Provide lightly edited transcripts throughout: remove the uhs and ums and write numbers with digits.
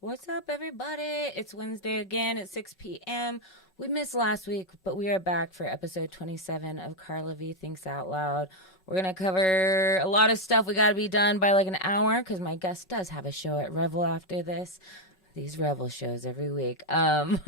What's up, everybody? It's Wednesday again at 6 p.m. We missed last week, but we are back for episode 27 of Carla V Thinks Out Loud. We're going to cover a lot of stuff. We got to be done by like an hour because my guest does have a show at Revel after this. These Revel shows every week. And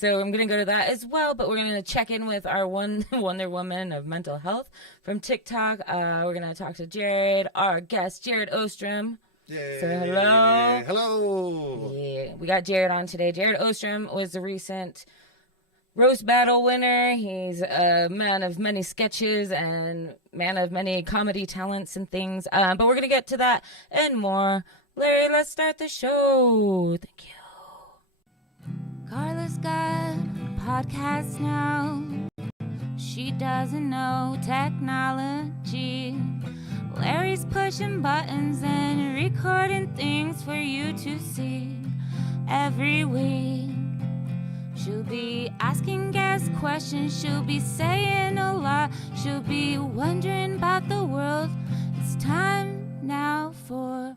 so I'm going to go to that as well, but we're going to check in with our Wonder Woman of mental health from TikTok. We're going to talk to Jared, our guest, Jared Ostrom. Yay. Say hello. Hello. Yeah, we got Jared on today. Jared Ostrom was the recent roast battle winner. He's a man of many sketches and man of many comedy talents and things. But we're going to get to that and more. Larry, let's start the show. Thank you. Carla's got a podcast now. She doesn't know technology. Larry's pushing buttons and recording things for you to see every week. She'll be asking guest questions, she'll be saying a lot, she'll be wondering about the world. It's time now for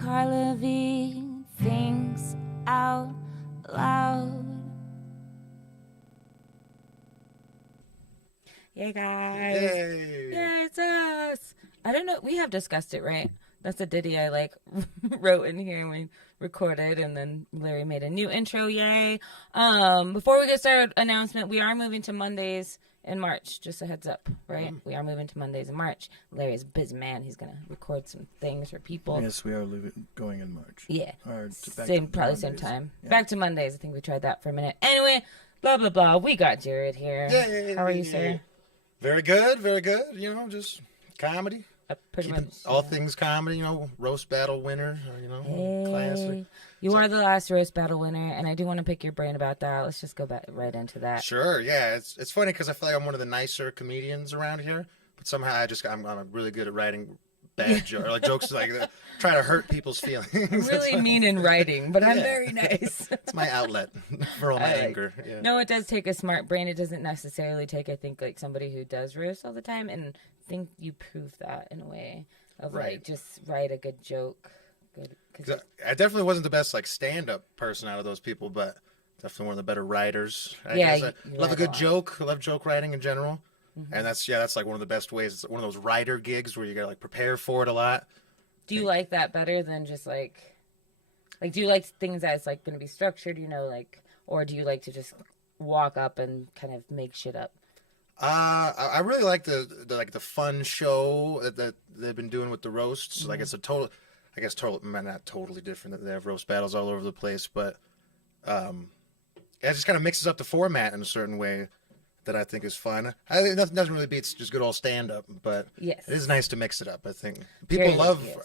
Carla V Thinks Out Loud. Yeah, guys. Yay. Yeah, it's us. I don't know. We have discussed it, right? That's a ditty I wrote in here and we recorded, and then Larry made a new intro. Yay. Before we get started, announcement, we are moving to Mondays in March. Just a heads up, right? We are moving to Mondays in March. Larry's a busy man. He's going to record some things for people. Yes, we are going in March. Yeah. Probably same time. Yeah. Back to Mondays. I think we tried that for a minute. Anyway, blah, blah, blah. We got Jared here. Yay. How are you, sir? Very good, very good. You know, just comedy. Pretty much. All things comedy, you know, roast battle winner, classic. You are the last roast battle winner, and I do want to pick your brain about that. Let's just go back right into that. Sure, yeah. It's funny because I feel like I'm one of the nicer comedians around here, but somehow I'm really good at writing bad jokes, or like jokes like that, try to hurt people's feelings. I'm really mean in writing, but I'm very nice. It's my outlet for all my anger. Yeah. No, it does take a smart brain. It doesn't necessarily take, I think, like somebody who does roast all the time, and I think you prove that in a way of like just write a good joke. I definitely wasn't the best like stand-up person out of those people, but definitely one of the better writers. I love a good joke. I love joke writing in general. Mm-hmm. And that's like one of the best ways. It's one of those writer gigs where you gotta like prepare for it a lot. Do you like that better than just like do you like things that's like going to be structured, or do you like to just walk up and kind of make shit up? I really like the fun show that they've been doing with the roasts. Mm-hmm. Like it's not totally different. They have roast battles all over the place, but it just kind of mixes up the format in a certain way that I think is fun. I think nothing really beats just good old stand up, but yes, it is nice to mix it up. I think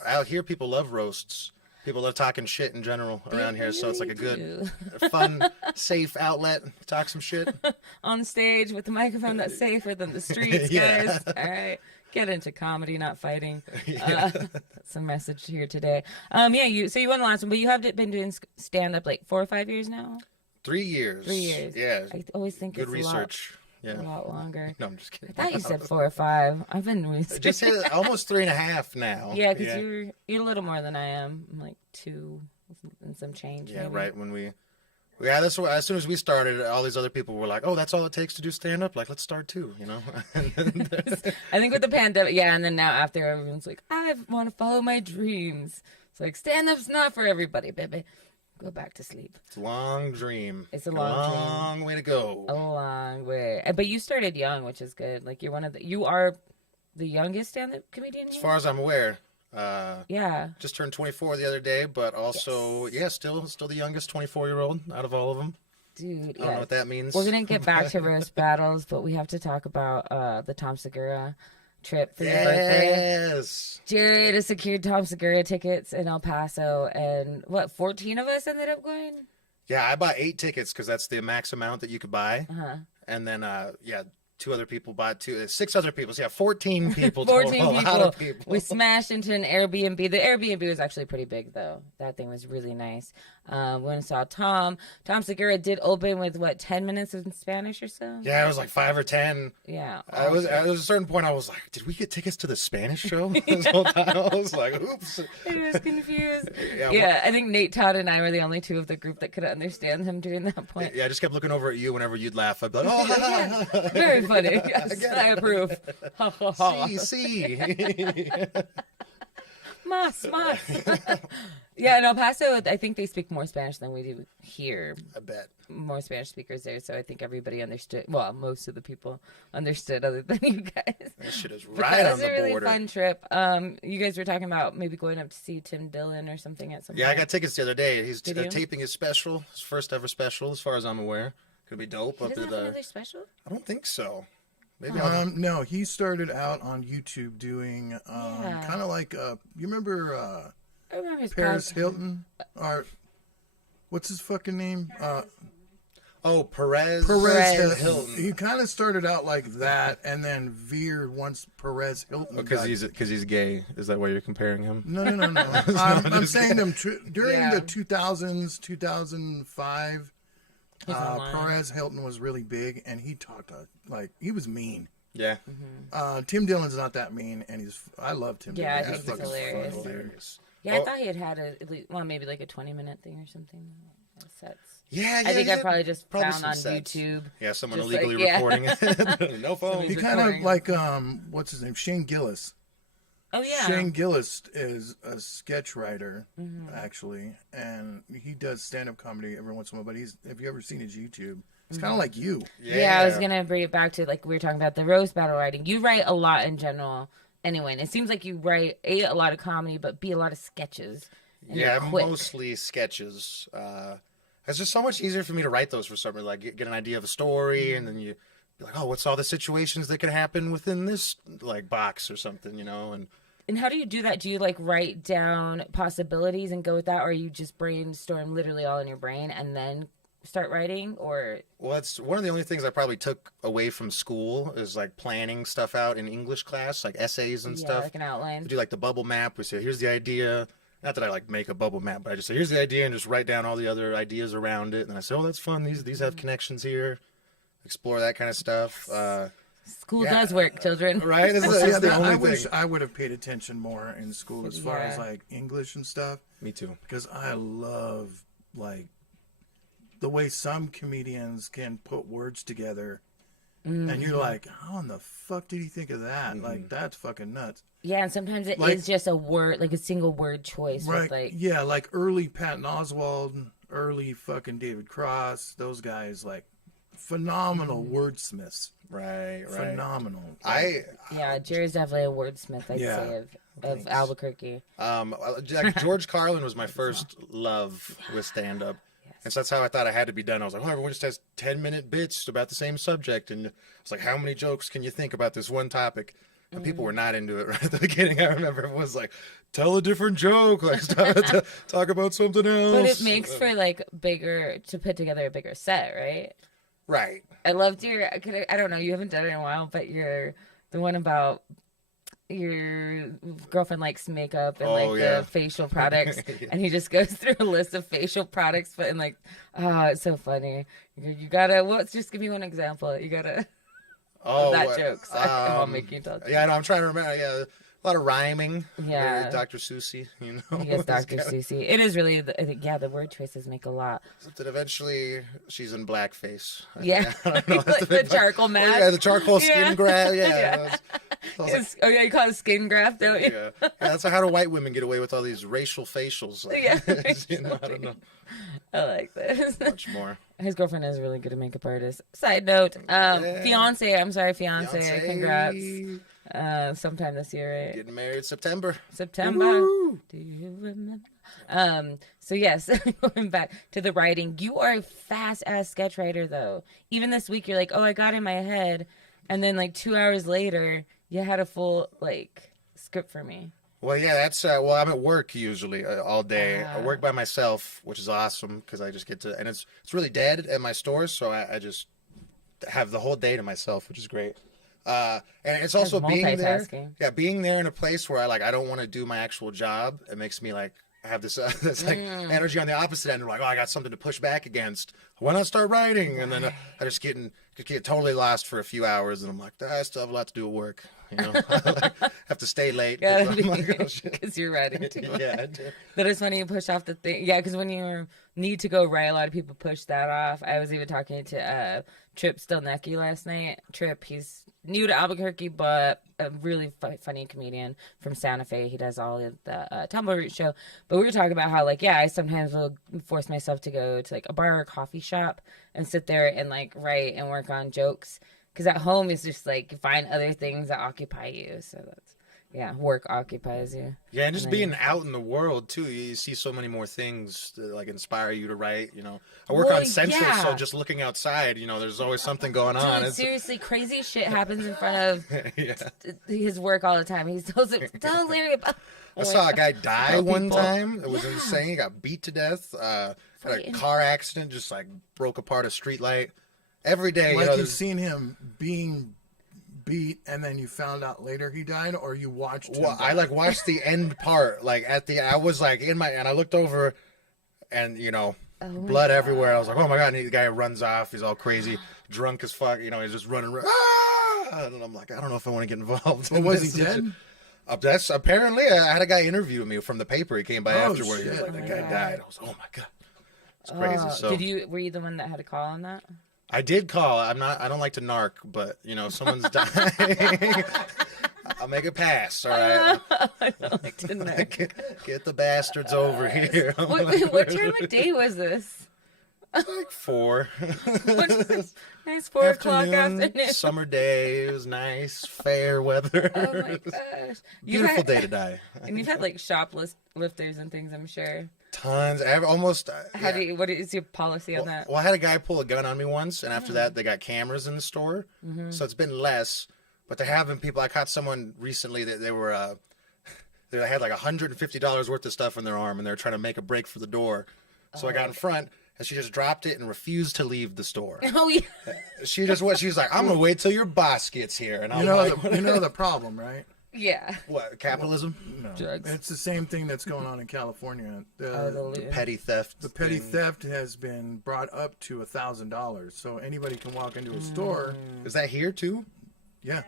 out here people love roasts. People love talking shit in general around here, so it's like a good, fun, safe outlet. Talk some shit on stage with the microphone that's safer than the streets, guys. All right, get into comedy, not fighting. That's a message here today. So you won the last one, but you have been doing stand up like 4 or 5 years now. 3 years. 3 years. Yeah. I always think good it's research. A lot longer. No, I'm just kidding. I thought you said 4 or 5. I've been researching. Just hit almost 3.5 now. Yeah, because you're a little more than I am. I'm like 2 and some change. Yeah, maybe. right. That's what, as soon as we started, all these other people were like, "Oh, that's all it takes to do stand up. Like, let's start too." You know. I think with the pandemic, and then now after everyone's like, "I want to follow my dreams." It's like stand up's not for everybody, baby. Go back to sleep. It's a long dream. It's a long way to go. A long way. But you started young, which is good. Like you are the youngest stand-up comedian here? As far as I'm aware. Yeah. Just turned 24 the other day, but also, still the youngest 24-year-old out of all of them. Dude, I don't know what that means. We're going to get back to roast battles, but we have to talk about the Tom Segura trip for your birthday. Yes. Jared has secured Tom Segura tickets in El Paso, and 14 of us ended up going? Yeah, I bought 8 tickets because that's the max amount that you could buy. Uh-huh. And then, 2 other people bought 6 other people. So, 14 people 14 total. people. A lot of people. We smashed into an Airbnb. The Airbnb was actually pretty big, though. That thing was really nice. When I saw Tom Segura did open with, 10 minutes in Spanish or so? Yeah, it was like 5 or 10. Yeah. I was at a certain point. I was like, "Did we get tickets to the Spanish show?" This whole time, I was like, "Oops." I was confused. Yeah, Yeah, I think Nate, Todd, and I were the only two of the group that could understand him during that point. Yeah, I just kept looking over at you whenever you'd laugh. I'd be like, "Oh, ha, ha, ha." Very funny. Yes, I approve. See. Mas. Yeah, in El Paso, I think they speak more Spanish than we do here. I bet. More Spanish speakers there, so I think everybody understood. Well, most of the people understood, other than you guys. That shit is But right that on was the a really border. fun trip. You guys were talking about maybe going up to see Tim Dillon or something at some Yeah, I point. got tickets the other day. He's Did you? taping his special, his first ever special, as far as I'm aware. Could be dope. He Up doesn't at have another special? I don't think so. Maybe No, he started out on YouTube doing kind of like you remember I remember his Paris podcast. Hilton or what's his fucking name? Perez Perez. Hilton. He kind of started out like that and then veered once Perez Hilton. Because he's gay. Is that why you're comparing him? No. I'm saying them during Yeah. the 2000s, 2005. He's online. Perez Hilton was really big, and he talked like he was mean. Yeah. Tim Dillon's not that mean, and I love Tim. Yeah, I Dillon. think he's fucking hilarious. funny. Hilarious. Yeah, I thought he had at least, maybe like a 20-minute thing or something. Sets. Yeah, I think I probably just Probably found some on sets. YouTube. Yeah, someone Just illegally like, yeah. recording it. No phone. He Somebody's kind of recording. like what's his name? Shane Gillis. Oh yeah. Shane Gillis is a sketch writer, actually, and he does stand-up comedy every once in a while. But have you ever seen his YouTube? It's kind of like you. Yeah, I was gonna bring it back to like we were talking about the roast battle writing. You write a lot in general, anyway. And it seems like you write a lot of comedy, but a lot of sketches. And Yeah, you're quick. mostly sketches. It's just so much easier for me to write those for somebody. Like get an idea of a story, and then you be like, oh, what's all the situations that could happen within this like box or something, And how do you do that? Do you like write down possibilities and go with that, or you just brainstorm literally all in your brain and then start writing? Or well, that's one of the only things I probably took away from school is like planning stuff out in English class, like essays and stuff. like an outline. We do like the bubble map. We say, here's the idea. Not that I like make a bubble map, but I just say, here's the idea, and just write down all the other ideas around it. And then I say, oh, that's fun. These have connections here. Explore that kind of stuff. School does work, children. Right? That's Yeah, the I only wish thing. I would have paid attention more in school as far as Yeah. like English and stuff, Me too. because I love like the way some comedians can put words together, and you're like, how in the fuck did he think of that? Like that's fucking nuts. Yeah, and sometimes it is Like- just a word, like a single word choice. Right? With like, Yeah, like early Patton Oswalt, early fucking David Cross, those guys like phenomenal wordsmiths. Right. Phenomenal. yeah, Jerry's definitely a wordsmith, I'd Yeah. say, of Albuquerque. Like George Carlin was my first love with stand-up. And so that's how I thought it had to be done. I was like, oh, everyone just has 10-minute bits about the same subject. And it's like, how many jokes can you think about this one topic? And people were not into it right at the beginning. I remember everyone was like, tell a different joke. Like, talk about something else. But it makes for like to put together a bigger set, right? Right. I loved I don't know, you haven't done it in a while, but the one about your girlfriend likes makeup and the facial products, and he just goes through a list of facial products, but it's so funny. You gotta, just give me one example. You gotta, that joke. Sorry, I'll make you talk. Yeah, no, I'm trying to remember. Yeah, a lot of rhyming. Yeah. Very Dr. Seussy, Yes, Dr. Susie. It is really, I think, the word choices make a lot. That eventually she's in blackface. Yeah, I don't know. like the charcoal mask. Oh, yeah, the charcoal skin Yeah. grab. Yeah. Yeah. I was like, You call it skin graft, don't you? yeah. That's how do white women get away with all these racial facials? Like, Yeah. I don't know I like this. much more. His girlfriend is really good at makeup artist. Side note, fiance. I'm sorry, fiance. Fiancé. Congrats. Sometime this year, right? Getting married September. September. Woo-hoo. Do you remember? So yes, going back to the writing, you are a fast ass sketch writer though. Even this week, you're like, oh, I got it in my head, and then like 2 hours later, you had a full script for me. Well, yeah, that's I'm at work usually all day. I work by myself, which is awesome because I just get to, and it's really dead at my store, so I just have the whole day to myself, which is great. And it's also being there. multitasking. Yeah, being there in a place where I don't want to do my actual job. It makes me like have this like energy on the opposite end. I'm like, oh, I got something to push back against. Why not start writing? And then I just get totally lost for a few hours, and I'm like, I still have a lot to do at work. You know, have to stay late because you're writing too. Yeah, that is funny. You push off the thing. Yeah, because when you need to go write, a lot of people push that off. I was even talking to Trip Stelnecki last night. Trip, he's new to Albuquerque, but a really funny comedian from Santa Fe. He does all of the Tumble Root show. But we were talking about how, like, yeah, I sometimes will force myself to go to like a bar or a coffee shop and sit there and like write and work on jokes. Because at home, it's just like you find other things that occupy you. So that's, yeah, work occupies you. Yeah, and just being out in the world, too. You see so many more things that, like, inspire you to write, you know. I work on Central, so just looking outside, you know, there's always something going on. Dude, seriously, crazy shit happens in front of his work all the time. He's so hilarious. I saw a guy die one time. It was insane. He got beat to death. Had a car accident, just, like, broke apart a streetlight. Every day, like, you know, you've seen him being beat, and then you found out later he died, or you watched him die? I like watched the end part. Like I was like and I looked over, and you know, blood everywhere. I was like, oh my god! And the guy runs off. He's all crazy, drunk as fuck. You know, he's just running. And I'm like, I don't know if I want to get involved. Well, was he dead? That's apparently. I had a guy interview me from the paper. He came by afterward. He was like, that guy died. I was like, oh my god, it's crazy. So were you the one that had a call on that? I did call. I don't like to narc, but you know, someone's dying. I'll make it pass. All right. I don't like to narc. Get the bastards over here. What time of day was this? Like 4. Nice 4 o'clock afternoon. Summer day. It was nice, fair weather. Oh my gosh! Beautiful day to die. And you've had like shoplifters and things, I'm sure. Tons. Almost. What is your policy on that? Well, I had a guy pull a gun on me once, and after that, they got cameras in the store, so it's been less. But they're having people. I caught someone recently that they had like $150 worth of stuff in their arm, and they were trying to make a break for the door. So I got in front, and she just dropped it and refused to leave the store. Oh yeah. She was like, "I'm gonna wait till your boss gets here." And you know the problem, right? Yeah. What, capitalism? No. Drugs. It's the same thing that's going on in California. The petty theft. The petty theft has been brought up to $1,000. So anybody can walk into a store. Is that here too? Yeah.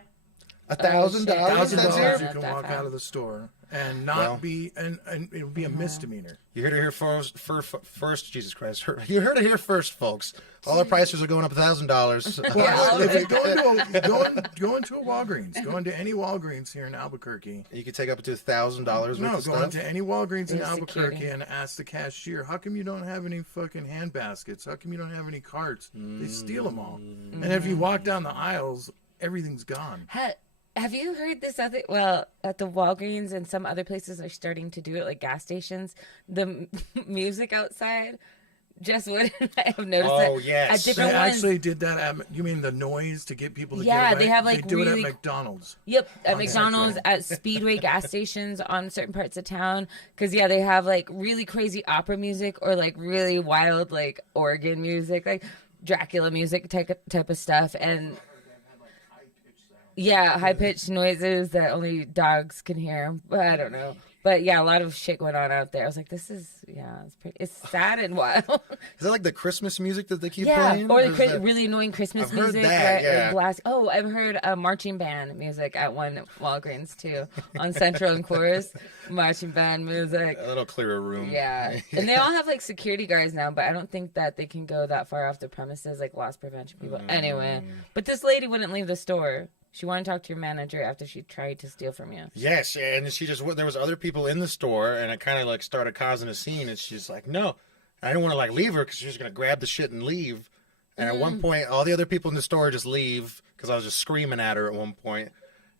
$1,000? $1,000 you can walk out of the store and not be, and it would be a misdemeanor. You heard it here first, Jesus Christ. You heard it here first, folks. All our prices are going up $1,000. Well, if you go into a Walgreens, go into any Walgreens here in Albuquerque. You can take up to $1,000 worth of stuff. Go into any Walgreens in Albuquerque and ask the cashier, how come you don't have any fucking hand baskets? How come you don't have any carts? They steal them all. And if you walk down the aisles, everything's gone. Have you heard this other? Well, at the Walgreens and some other places are starting to do it, like gas stations. The music outside, just what I have noticed. Oh yes, at different they ones. Actually did that. You mean the noise to get people to get away? They have like they do it at McDonald's. Yep, at McDonald's, at Speedway gas stations on certain parts of town. Because they have like really crazy opera music or like really wild like organ music, like Dracula music type of stuff, and. Yeah, high-pitched noises that only dogs can hear. But I don't know. But yeah, a lot of shit going on out there. I was like, it's sad and wild. Is that like the Christmas music that they keep playing? Or the really annoying Christmas I've music. Heard that, yeah. I've heard marching band music at one Walgreens too. On Central and Coors, marching band music. A little clearer room. Yeah. And they all have like security guards now, but I don't think that they can go that far off the premises, like loss prevention people. Anyway, but this lady wouldn't leave the store. She wanted to talk to your manager after she tried to steal from you. Yes, and there was other people in the store, and it kind of like started causing a scene, and she's like, no. I didn't want to like leave her because she was going to grab the shit and leave. And at one point, all the other people in the store just leave because I was just screaming at her at one point.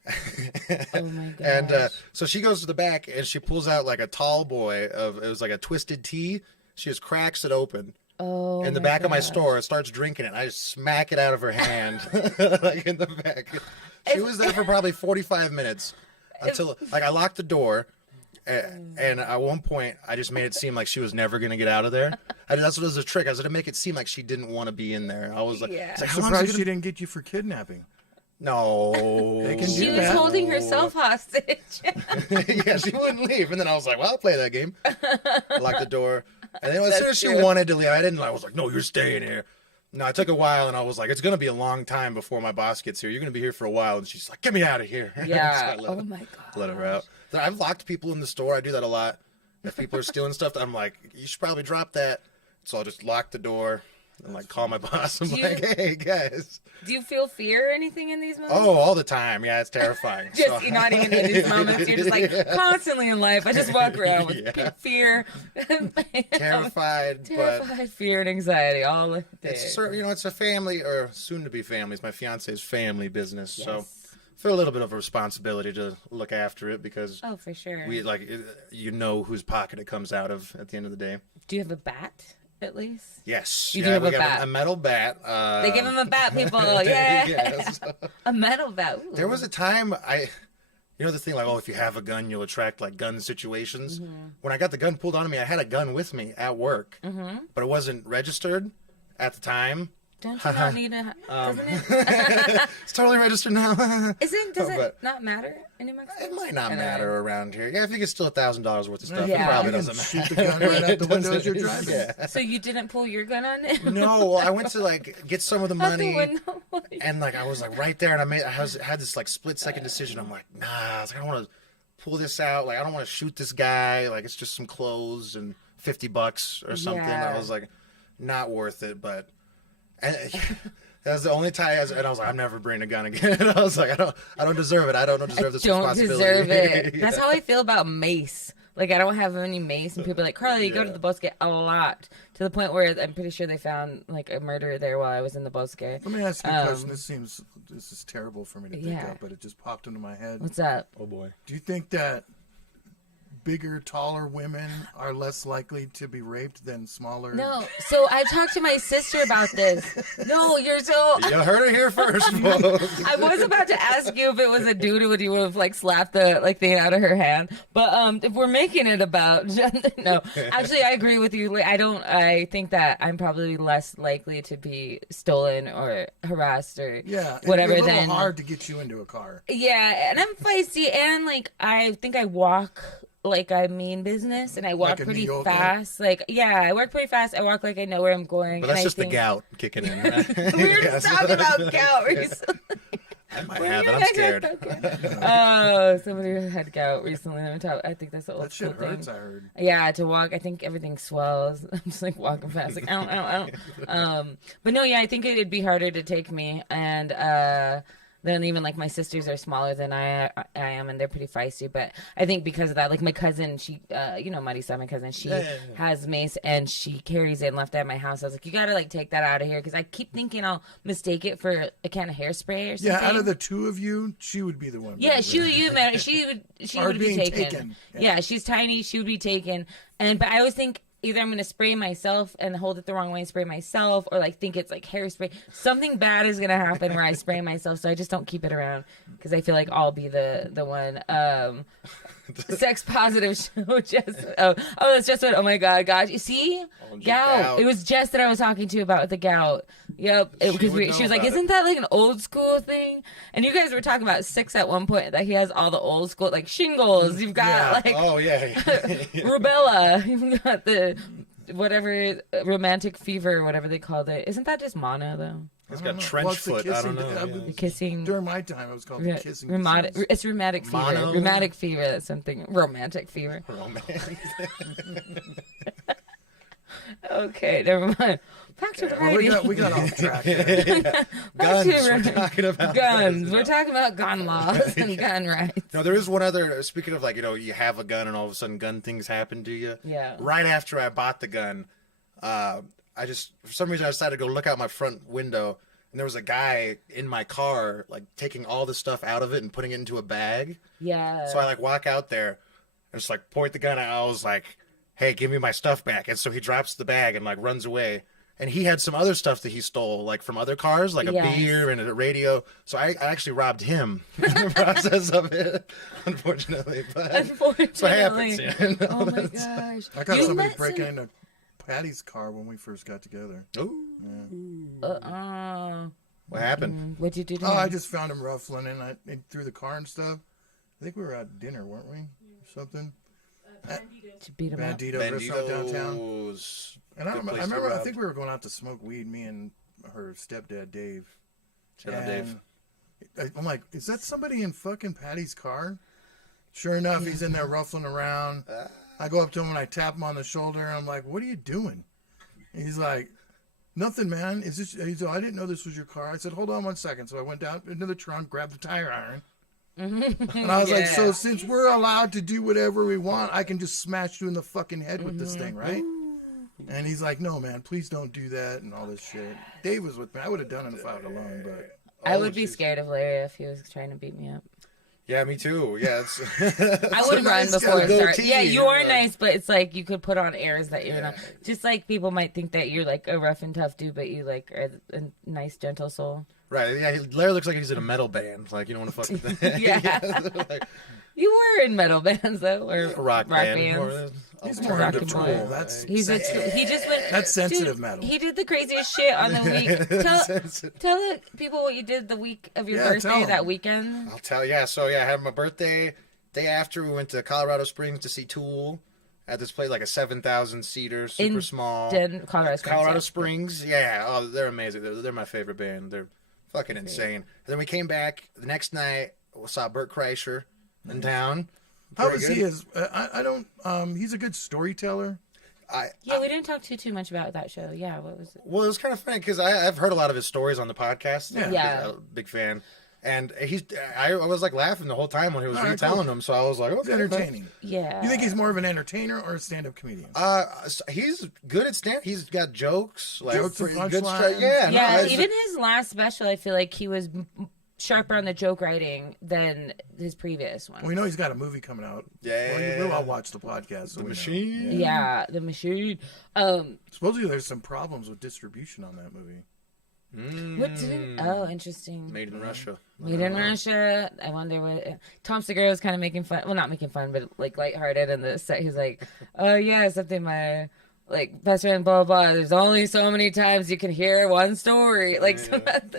Oh my gosh. And so she goes to the back, and she pulls out like a tall boy it was like a Twisted Tea. She just cracks it open. Oh, in the back of my store, starts drinking it. I just smack it out of her hand, like in the back. She was there for probably 45 minutes until, like, I locked the door, and at one point, I just made it seem like she was never gonna get out of there. That's what was a trick. I was gonna make it seem like she didn't want to be in there. I was like, I'm surprised she didn't get you for kidnapping. No. They can She do was that. holding herself hostage. Yeah, she wouldn't leave. And then I was like, well, I'll play that game. Locked the door. And then as soon as she true. wanted to leave, I was like, no, you're staying here. No, it took a while, and I was like, it's going to be a long time before my boss gets here. You're going to be here for a while. And she's like, get me out of here. Yeah. So Oh my god. let her out. I've locked people in the store. I do that a lot. If people are stealing stuff, I'm like, you should probably drop that. So I'll just lock the door and like call my boss. I'm like, hey guys. Do you feel fear or anything in these moments? Oh, all the time. Yeah, it's terrifying. Just you're not even in these moments. You're just like constantly in life. I just walk around with Yeah. fear, Terrified, but fear, and anxiety all day. it's a family or soon to be family. It's my fiance's family business, so Yes. I feel a little bit of a responsibility to look after it because Oh, for sure. we whose pocket it comes out of at the end of the day. Do you have a bat at least? Yes, You do have we a got bat. a metal bat. They give him a bat, people. Yeah, yes. a metal bat. Ooh. There was a time the thing like, oh, if you have a gun, you'll attract like gun situations. Mm-hmm. When I got the gun pulled on me, I had a gun with me at work, but it wasn't registered at the time. Don't you not need a? Doesn't it? It's totally registered now. Does it but- not matter in New Mexico? It might not And matter around here. Yeah, if you get still $1,000 worth of stuff, Yeah. it probably You can doesn't shoot matter. the gun right out the It window as doesn't- you're driving. Yeah. So you didn't pull your gun on it? No, well, I went to like get some of the Out the money, window? and like I was like right there, and had this like split second decision. I'm like, nah, I was like, I don't want to pull this out. Like I don't want to shoot this guy. Like it's just some clothes and $50 or something. Yeah. I was like, not worth it. But and that was the only time. And I was like, I'm never bringing a gun again. I was like, I don't deserve it. I don't deserve this Don't responsibility. deserve it. Yeah. That's how I feel about mace. Like I don't have any mace, and people are like, Carla, you go to the bosque a lot, to the point where I'm pretty sure they found like a murder there while I was in the bosque. Let me ask you a question. This is terrible for me to think Yeah. of, but it just popped into my head. What's up? Oh boy. Do you think that bigger, taller women are less likely to be raped than smaller? No. So I talked to my sister about this. No, you're so. You heard it here first, folks. I was about to ask you if it was a dude, would you have like slapped the like thing out of her hand? But if we're making it about no, actually I agree with you. Like, I think that I'm probably less likely to be stolen or harassed or Yeah, whatever. It's a little Than hard to get you into a car. yeah, and I'm feisty, and like I think I walk like I mean business, and I walk Like a pretty New Yorker? fast. Like yeah, I walk pretty fast. I walk like I know where I'm going. But and that's I just the think- gout kicking in. Right? We were just talking about gout recently. I might have it. I'm scared. Okay. Oh, somebody had gout recently. I think that's the old That shit school hurts, thing. I heard. Yeah, to walk, I think everything swells. I'm just like walking fast, like I don't. But no, yeah, I think it'd be harder to take me, and then even like my sisters are smaller than I am, and they're pretty feisty. But I think because of that, like my cousin, she, Marisa, my cousin, she has mace and she carries it and left it at my house. I was like, you gotta like take that out of here because I keep thinking I'll mistake it for a can of hairspray or something. Yeah, out of the two of you, she would be the one. Yeah, she Or would be being taken. taken. Yeah, she's tiny. She would be taken. But I always think either I'm gonna spray myself and hold it the wrong way and spray myself, or like think it's like hairspray. Something bad is gonna happen where I spray myself, so I just don't keep it around because I feel like I'll be the one. Sex positive show. It's just what. Oh my god, you see, gout. It was Jess that I was talking to about the gout. Yep, because she was like, "Isn't that like an old school thing?" And you guys were talking about Six at one point that he has all the old school like shingles. You've got like Oh yeah. rubella. You've got the whatever romantic fever, or whatever they called it. Isn't that just mono though? It's I got don't know. trench Well, it's the foot. I don't kissing- know. The kissing. During my time, it was called the kissing. disease. It's rheumatic fever. Mono? Rheumatic fever. That's something. Romantic fever. Romantic. Okay, never mind. Back to the Well, we got off track. there. Guns. We're talking about guns. We're talking about gun laws and gun rights. No, there is one other. Speaking of like, you have a gun and all of a sudden gun things happen to you. Yeah. Right after I bought the gun, for some reason I decided to go look out my front window, and there was a guy in my car like taking all the stuff out of it and putting it into a bag. Yeah. So I like walk out there and just like point the gun out. I was like, "Hey, give me my stuff back!" And so he drops the bag and like runs away. And he had some other stuff that he stole, like from other cars, like a beer and a radio. So I actually robbed him in the process of it, unfortunately. But so it happens. Oh my gosh. I got You somebody met breaking into Patty's car when we first got together. Ooh. Yeah. What happened? What'd you do to Oh, him? I just found him ruffling and through the car and stuff. I think we were at dinner, weren't we? Or something. To beat him up. Bandito restaurant downtown. Bandito's And I good place to remember, I rub. think we were going out to smoke weed, me and her stepdad, Dave. Shout out Dave. I'm like, is that somebody in fucking Patty's car? Sure enough, he's in there ruffling around. I go up to him and I tap him on the shoulder. And I'm like, what are you doing? And he's like, nothing, man. Is this? He's like, I didn't know this was your car. I said, hold on 1 second. So I went down into the trunk, grabbed the tire iron. And I was like, so since we're allowed to do whatever we want, I can just smash you in the fucking head with this thing, right? And he's like, no, man, please don't do that and all this shit. Dave was with me. I would have done it if I was alone, but... I would be scared of Larry if he was trying to beat me up. Yeah, me too. Yeah, it's I would run nice before it started. goatee, Yeah, you are like- nice, but it's like you could put on airs that you're not. Just like people might think that you're like a rough and tough dude, but you like are a nice, gentle soul. Right. Yeah, Larry looks like he's in a metal band. Like, you don't want to fuck with that. Yeah. Like, You were in metal bands though, or a rock band. bands. He's alternative more into Rock and Tool. roll. That's He just went. That's sensitive Dude, metal. He did the craziest shit on the week. Tell the people what you did the week of your Yeah, tell birthday 'em. that weekend. I'll tell you. Yeah, so yeah, I had my birthday. Day after, we went to Colorado Springs to see Tool at this place, like a 7,000 seater, super small. Colorado Springs. Colorado yeah. Springs, yeah. Oh, they're amazing. They're my favorite band. They're fucking insane. And then we came back the next night. We saw Bert Kreischer in town. How Pretty is he? good. I don't. He's a good storyteller. Yeah, we didn't talk too much about that show. Yeah, what was it? Well, it was kind of funny because I've heard a lot of his stories on the podcast. Yeah. I'm a big fan. And I was like laughing the whole time when he was retelling them. So I was like, It's okay. entertaining. Yeah. You think he's more of an entertainer or a stand-up comedian? He's good at stand. He's got jokes, like Jokes and good punchlines. Yeah, Yeah, no, even his last special, I feel like he was sharper on the joke writing than his previous one. We know he's got a movie coming out. Yeah. We'll all watch the podcast. So the we know. machine. Yeah, the machine. Supposedly there's some problems with distribution on that movie. What did? Oh, interesting. Made in Russia. Made in Russia. I wonder what Tom Segura was kind of making fun. Well, not making fun, but like lighthearted. And the set, he's like, "Oh yeah, something my like best friend, blah blah. Blah. There's only so many times you can hear one story." Like,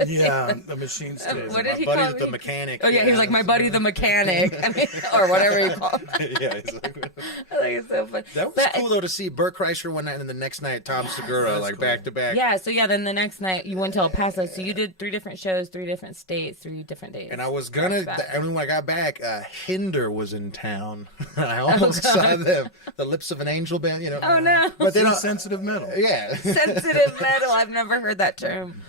Yeah, the machine's too. What did My he buddy call the me? mechanic. Oh yeah, he was like my buddy the mechanic. I mean, or whatever you call him. Yeah, he's like, I think it's so fun. that was But- cool though to see Bert Kreischer one night and then the next night Tom Segura like back to back. Yeah, so then the next night you went to El Paso. So you did 3 different shows, 3 different states, 3 different days. And I was gonna, Back to back. and when I got back, Hinder was in town. I almost saw them. The Lips of an Angel band, you know. Oh no. But they It's don't. sensitive metal. Yeah. Sensitive metal. I've never heard that term.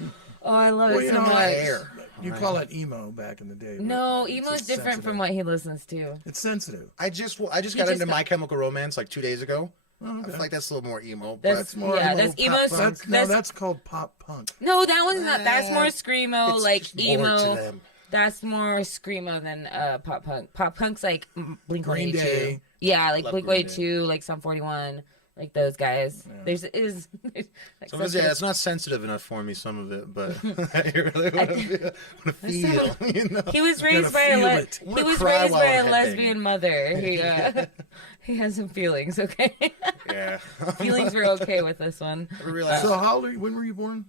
Oh, I love Well, it you so know, much. Hair. You call it emo back in the day. but No, emo it's is different sensitive. from what he listens to. It's sensitive. I just got just into got- My Chemical Romance like 2 days ago. Oh, I okay. feel like that's a little more emo. That's But More yeah, emo that's pop emo. punk. That's, That's called pop punk. no, that one's not. That's more screamo, it's like just more to emo. them. That's more screamo than pop punk. Pop punk's like Blink Green 182. Day. Yeah, like Love Blink Green 182, like Sum 41, like those guys. There's like Some of it, yeah, it's not sensitive enough for me, some of it, but I really want to feel, you know? He was raised by feel a it. he wanna was cry raised while by a I'm headbanging. lesbian mother. He has some feelings. Okay, Yeah. feelings were okay with this one. I realized, So how old are you? When were you born?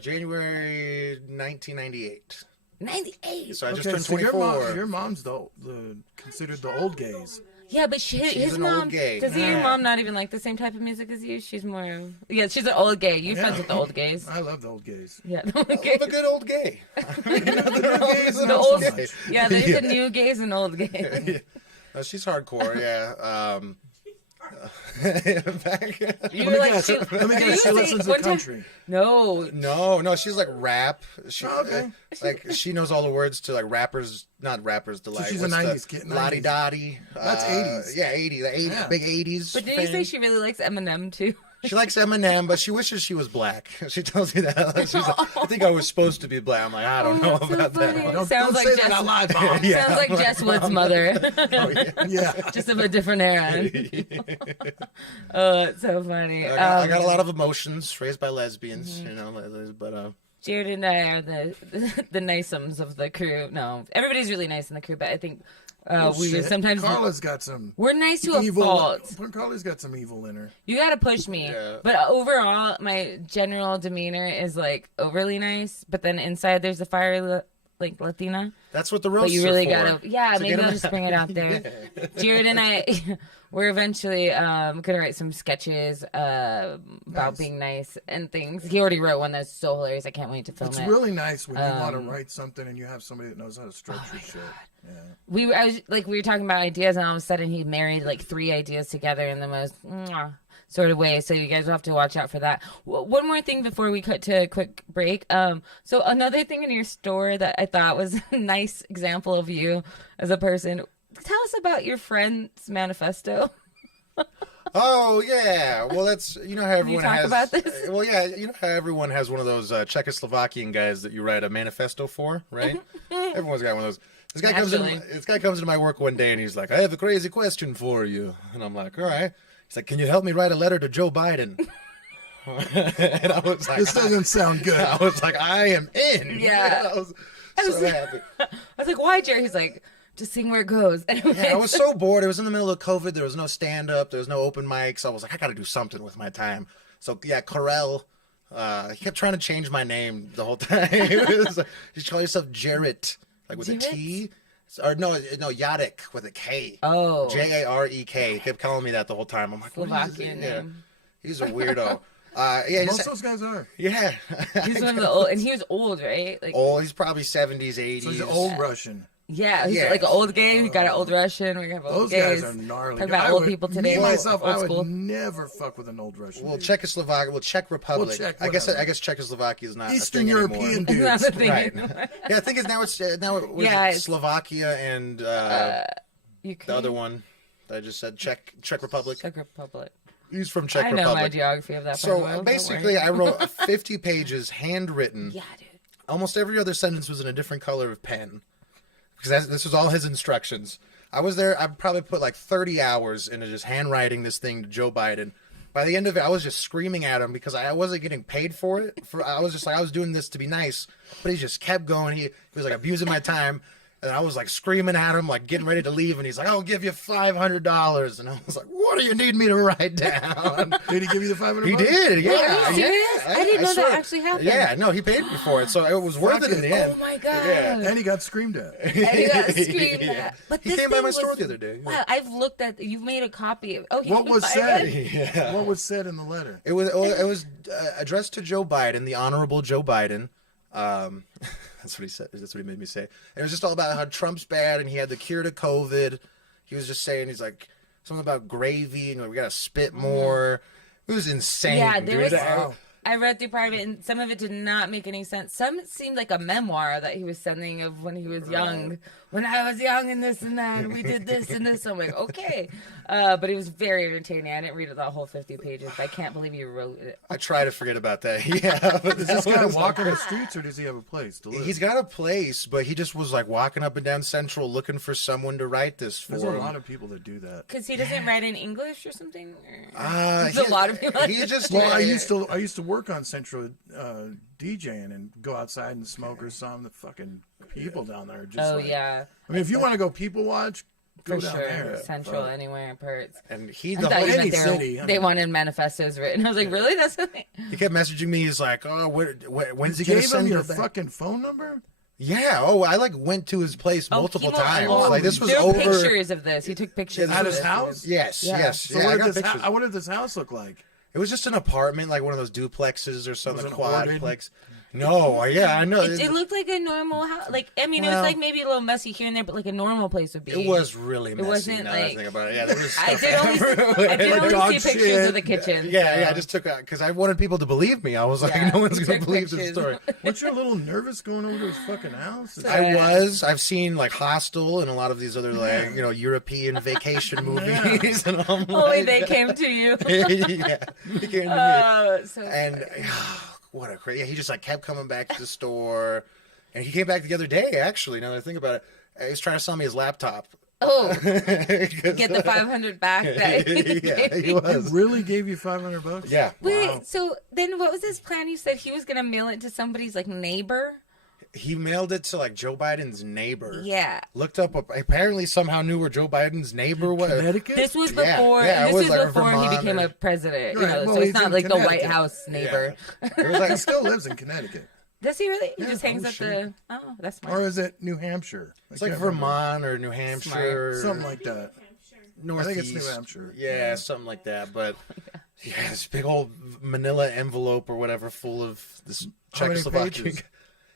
January 1998. 98. So I just Okay, turned so 24. your mom's the considered the old gays. Yeah, but his an old mom. gay. Does your Yeah. mom not even like the same type of music as you? She's more. Yeah, she's an old gay. You friends with the old gays? I love the old gays. Yeah, the old I gays. love a good old gay. Gays, The not old. so much. Yeah, there's the new gays and old gays. She's hardcore, yeah. Back, You Let me guess. Let me do you guess. She sing- listens to one time- country. No, no, she's like rap. She, Oh, okay. like she knows all the words to like rappers, not rappers delight. she's a 90s kid, 90s. Lottie Dottie. That's 80s. Yeah, 80s. The 80s, Yeah. big 80s. but did you say fan. she really likes Eminem too? She likes Eminem, but she wishes she was black. She tells me that. She's like, I think I was supposed to be black. I'm like, I don't know that's so about funny. that. Don't, Sounds don't like say Jess- that out loud, Mom. Yeah. Sounds like Jess Wood's mother, Oh, yeah. Yeah. just of a different era. Oh, it's so funny. I got a lot of emotions raised by lesbians, you know, but Jared and I are the niceums of the crew. No, everybody's really nice in the crew, but I think Shit. Sometimes Carla's got some we're nice to evil. a fault. Carla's got some evil in her. You gotta push me. Yeah. But overall, my general demeanor is like overly nice. But then inside, there's a fiery like Latina. That's what the But roasts you really are for. gotta, yeah. So Maybe get 'em I'll just bring it out there. Yeah. Jared and I, we're eventually gonna write some sketches about being nice and things. He already wrote one that's so hilarious. I can't wait to film It's it. really nice when you want to write something and you have somebody that knows how to structure shit. Yeah. We were talking about ideas, and all of a sudden he married like 3 ideas together in the most sort of way. So you guys will have to watch out for that. One more thing before we cut to a quick break. So another thing in your store that I thought was a nice example of you as a person. Tell us about your friend's manifesto. Oh yeah, well that's how everyone talk has. about this? Well, yeah, how everyone has one of those Czechoslovakian guys that you write a manifesto for, right? Everyone's got one of those. This guy comes into my work one day and he's like, "I have a crazy question for you," and I'm like, "All right." He's like, "Can you help me write a letter to Joe Biden?" And I was like, This doesn't sound good. I was like, "I am in." Yeah. I was so happy. I was like, why, Jerry? He's like, just seeing where it goes. Anyway, Yeah, I was so bored. It was in the middle of COVID. There was no stand-up. There was no open mics. I was like, I got to do something with my time. So, yeah, Corel, he kept trying to change my name the whole time. It was like, you should call yourself Jarrett, like with Jarrett? a T. Or no, Yadek with a K. Oh. Jarek. He kept calling me that the whole time. I'm like, what is Slovakian this? Yeah. name. He's a weirdo. Yeah, Most of those guys are. yeah. He's one of the old, and he was old, right? Like, Oh, he's probably 70s, 80s. So he's an old Russian. yeah, he's Yeah. like an old gay. We got an old Russian. We have old Those gays. guys are gnarly. Talk about I old would- people today. Me, myself, old I school. would never fuck with an old Russian. Well, dude. Czechoslovakia, Czech Republic. Czech, I guess whatever. Czechoslovakia is not Eastern a thing anymore. European It's not dudes. a thing Right. anymore. Yeah, I think it's now it Yeah, was it's- Slovakia and Ukraine, the other one that I just said, Czech Republic. Czech Republic. He's from Czech I know my Republic. geography of that. part of the So world, don't basically, worry. I wrote 50 pages handwritten. Yeah, dude. Almost every other sentence was in a different color of pen because this was all his instructions. I was there. I probably put like 30 hours into just handwriting this thing to Joe Biden. By the end of it, I was just screaming at him because I wasn't getting paid for it. I was just like, I was doing this to be nice, but he just kept going. He was like abusing my time. And I was like screaming at him, like getting ready to leave. And he's like, "I'll give you $500." And I was like, "What do you need me to write down?" Did he give you the $500? He did, yeah. Are you serious? I didn't know that swear. actually happened. Yeah, no, he paid me for it, so it was worth it in the end. Oh my god. Yeah. And he got screamed at. And you got screamed Yeah. at. But He this came by thing my was- store the other day. Wow, I've looked at. You've made a copy of. Oh, you What can was find said? it? Yeah. What was said in the letter? It was addressed to Joe Biden, the Honorable Joe Biden. That's what he said. That's what he made me say. It was just all about how Trump's bad and he had the cure to COVID. He was just saying, he's like something about gravy and we gotta spit more. It was insane. Yeah, there dude. was. Wow. I read through part of it, and some of it did not make any sense. Some seemed like a memoir that he was sending of when he was young. When I was young and this and that, and we did this and this. I'm like, okay. But it was very entertaining. I didn't read the whole 50 pages. I can't believe you wrote it. I try to forget about that. Yeah, but Does this guy walk on the streets or does he have a place to live? He's got a place, but he just was like walking up and down Central looking for someone to write this for There's a him. lot of people that do that. Because he doesn't write in English or something? Or... There's a lot of people. He just Well, I used to work on Central DJing and go outside and smoke or some. The fucking people down there are just Oh, like, yeah. I mean, if you want to go people watch, go For down sure. there. Central, anywhere, parts. and he I the thought whole you any meant they, were- city, I they mean- wanted manifestos written. I was like, really? That's what they... he kept messaging me. He's like, "Oh, when's he You gonna gave him send your her back?" fucking phone number? Yeah. Oh, I like went to his place multiple times. Like this was there were over. pictures of this. He took pictures At of his this. house? Yes. Yeah. Yes. So yeah, I what, got did this pictures. what did this house look like? It was just an apartment, like one of those duplexes or something, Was it hoarded? quadplex. No, yeah, I know. It looked like a normal house. Like, I mean, it Well- was like maybe a little messy here and there, but like a normal place would be. It was really messy. wasn't now that I like- think about it. Yeah, there was I stuff did only Dog see pictures shit. of the kitchen. Yeah, so. I just took because I wanted people to believe me. I was like, Yeah, no one's he going to took believe this pictures. story. Weren't you a little nervous going over to his fucking house? I've seen like Hostel and a lot of these other like European vacation movies, and I'm Only like, they came to you. yeah, he came to me. So And what a crazy! Yeah, he just like kept coming back to the store, and he came back the other day. Actually, now that I think about it, he was trying to sell me his laptop. oh, get the 500 back. That Yeah, he He was. really gave you $500? Yeah. Wait, Wow. so then what was his plan? You said he was gonna mail it to somebody's like neighbor. He mailed it to like Joe Biden's neighbor. Yeah. Looked up, apparently somehow knew where Joe Biden's neighbor was. Connecticut? This was before. Yeah, this it was was like before he Vermont became or- a president. Right, You know, well, so it's he's not in like the White Connecticut. House neighbor. It was like He still lives in Connecticut. Does he really? He Yeah, just hangs oh, at shit. the. Oh, that's smart. Or is it New Hampshire? it's like Vermont or New Hampshire, Something like that. I think it's New Northeast. Hampshire. Yeah, something like that. But yeah, this big old Manila envelope or whatever full of this How many Czechoslovakian. pages?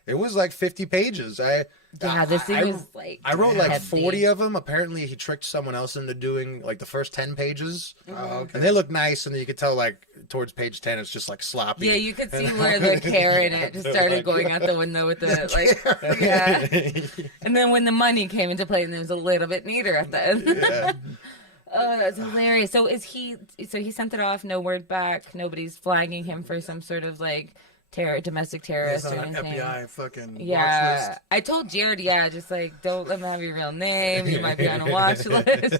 It was like 50 pages. This thing I- was like. I wrote like heavy. 40 of them. Apparently, he tricked someone else into doing like the first 10 pages. Oh, okay. And they look nice, and then you could tell like towards page 10, it's just like sloppy. Yeah, you could see where the care in it just started going out the window with the like. Yeah. And then when the money came into play, and it was a little bit neater at the end. Yeah. Oh, that's hilarious. So is he? So he sent it off. No word back. Nobody's flagging him for some sort of like domestic He's terrorist on or an anything. FBI fucking watch Yeah, list. I told Jared. Yeah, just like don't let him have your real name. You might be on a watch list.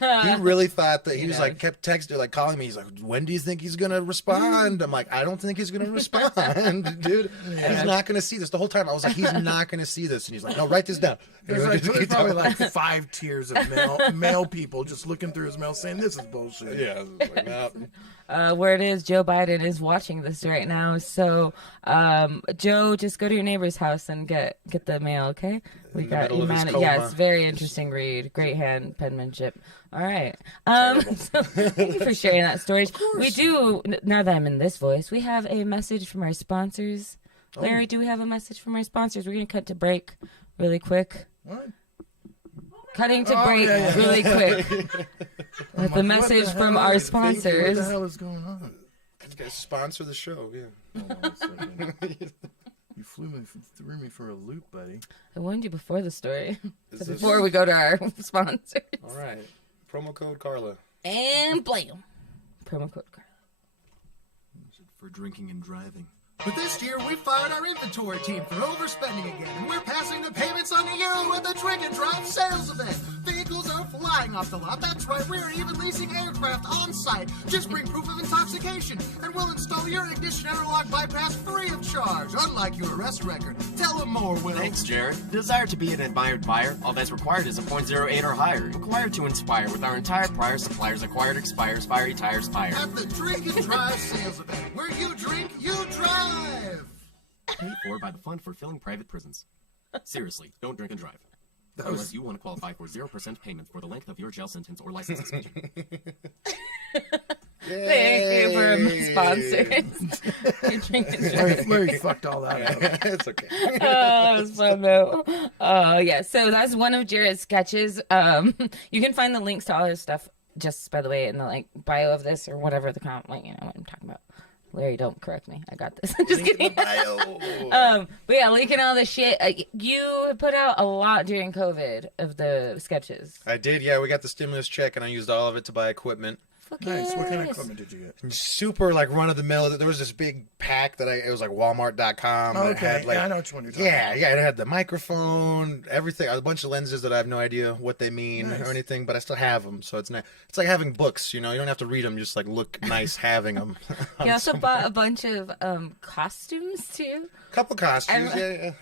He really thought that he was Yeah. like kept texting, like calling me. He's like, "When do you think he's gonna respond?" I'm like, "I don't think he's gonna respond, dude. He's not gonna see this." The whole time I was like, "He's not gonna see this," and he's like, "No, write this down." There's probably like 5 tiers of mail people just looking through his mail saying, "This is bullshit." Yeah, I was like, no. Word is Joe Biden is watching this right now. So, Joe, just go to your neighbor's house and get the mail, okay? We In the middle of his Yeah, coma. it's very interesting read. Great hand penmanship. All right. So thank you for sharing that story. We do, now that I'm in this voice, we have a message from our sponsors. Larry, do we have a message from our sponsors? We're going to cut to break really quick. What? Cutting to break yeah. really quick with a message What the from hell our is- sponsors. What the hell is going on? These guys sponsor the show. Yeah. Hold on a second. You threw me for a loop, buddy. I warned you before the story. Is So this- before we go to our sponsors. All right. Promo code Carla. And blam. Promo code Carla. For drinking and driving. But this year, we fired our inventory team for overspending again, and we're passing the payments on to you with the Drink and Drive sales event. Vehicles are flying off the lot. That's right, we're even leasing aircraft on site. Just bring proof of intoxication, and we'll install your ignition interlock bypass free of charge, unlike your arrest record. Tell them more, Will. Thanks, Jared. Desire to be an admired buyer? All that's required is a .08 or higher. Required to inspire with our entire prior suppliers acquired expires, fiery tires fire. At the Drink and Drive sales event, where you drink, you drive. Paid for by the Fund for Filling Private Prisons. Seriously, don't drink and drive. Unless you want to qualify for 0% payment for the length of your jail sentence or license suspension. Thank you for sponsors. You're drinking Larry fucked all that up. It's okay. Oh, that was fun though. Oh yeah, so that's one of Jared's sketches. You can find the links to all his stuff, just by the way, in the like bio of this or whatever the comment. You know what I'm talking about. Larry, don't correct me. I got this. I'm just kidding. But yeah, linking all this shit. You put out a lot during COVID of the sketches. I did. Yeah, we got the stimulus check, and I used all of it to buy equipment. Fuck Nice. What kind of yes. equipment did you get? Super like run of the mill. There was this big pack that it was like Walmart.com. Oh, that okay. had, like, Yeah, I know which one you're talking Yeah, about. yeah, it had the microphone, everything, a bunch of lenses that I have no idea what they mean Nice. or anything, but I still have them. So it's not. It's like having books, you know. You don't have to read them; just like look nice having them. You also bought a bunch of costumes too. Couple costumes. Yeah.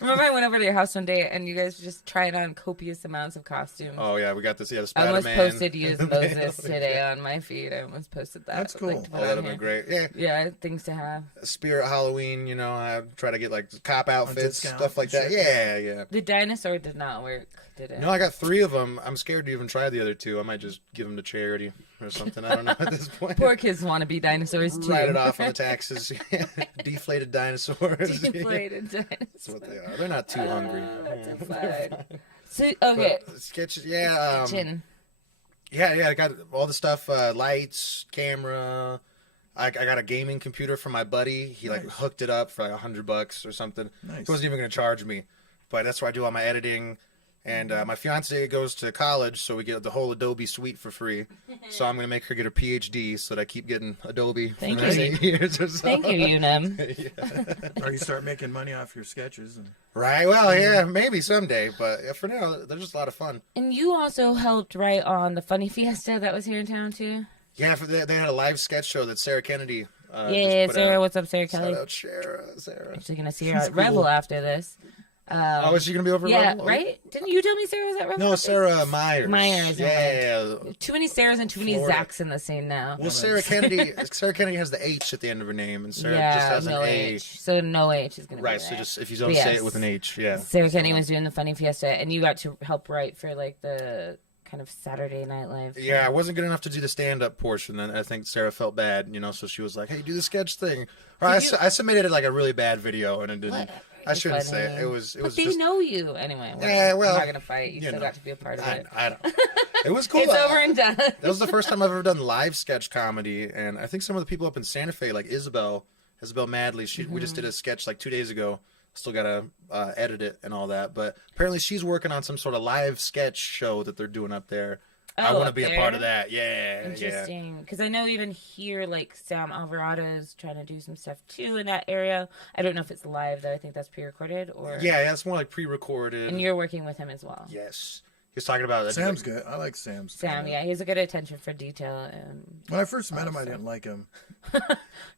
Remember, I went over to your house one day and you guys were just trying on copious amounts of costumes. Oh yeah, we got this. Yeah, the I Spider-Man. almost posted you as Moses today on my feed. I almost posted that. That's I'd like cool. to Oh, put that'd on have been here. great. Yeah. Yeah, things to have. Spirit Halloween, you know, I try to get like cop outfits, discount stuff like and that. shit. Yeah, yeah. The dinosaur did not work, did it? No, I got 3 of them. I'm scared to even try the other 2. I might just give them to charity or something. I don't know at this point. Poor kids want to be dinosaurs too. Write it off on the taxes. Deflated dinosaurs. Deflated That's dinosaurs. what they are. They're not too hungry. That's fine. So, okay. But sketches, yeah. Chin. Yeah, I got all the stuff, lights, camera. I got a gaming computer from my buddy. He like Nice. hooked it up for like $100 or something. Nice. He wasn't even going to charge me, but that's where I do all my editing. And my fiance goes to college, so we get the whole Adobe suite for free. So I'm going to make her get her PhD so that I keep getting Adobe for Thank the next you. 8 years or so. Thank you, Unum. Or you start making money off your sketches. And... Right, well, yeah, maybe someday. But for now, they're just a lot of fun. And you also helped write on the Funny Fiesta that was here in town too. Yeah, they had a live sketch show that Sarah Kennedy Yeah, Sarah. What's up, Sarah Kelly? Shout out Sarah. Actually gonna see her at Revel after this. Oh, is she gonna be over? Yeah, Revel? right? Didn't you tell me Sarah was at Revel? No, Sarah Myers. Myers. Yeah. Too many Sarahs and too many Florida. Zachs in the scene now. Well, Sarah Kennedy has the H at the end of her name, and Sarah just has no an A. H. So no H is gonna be Right. there. So just if you don't But say yes. it with an H, yeah. Sarah Kennedy was doing the Funny Fiesta, and you got to help write for like the kind of Saturday Night Live. Yeah, I wasn't good enough to do the stand-up portion, and I think Sarah felt bad, so she was like, "Hey, do the sketch thing." Or I submitted like a really bad video, and it didn't. Whatever. I shouldn't Funny. say it. It was But they just. know you anyway. Whatever. Yeah, well, I'm not gonna fight. You still got to be a part of it. I don't. It was cool. It's over and done. That was the first time I've ever done live sketch comedy, and I think some of the people up in Santa Fe, like Isabel Madley, we just did a sketch like 2 days ago. Still gotta edit it and all that, but apparently she's working on some sort of live sketch show that they're doing up there. I want to be a part of that. Yeah, Interesting, because I know even here, like Sam Alvarado's trying to do some stuff too in that area. I don't know if it's live though. I think that's pre-recorded or. Yeah, it's more like pre-recorded. And you're working with him as well. Yes, he was talking about Sam's good. I like Sam's. Sam, yeah, he's a good attention for detail. When I first met him, I didn't like him.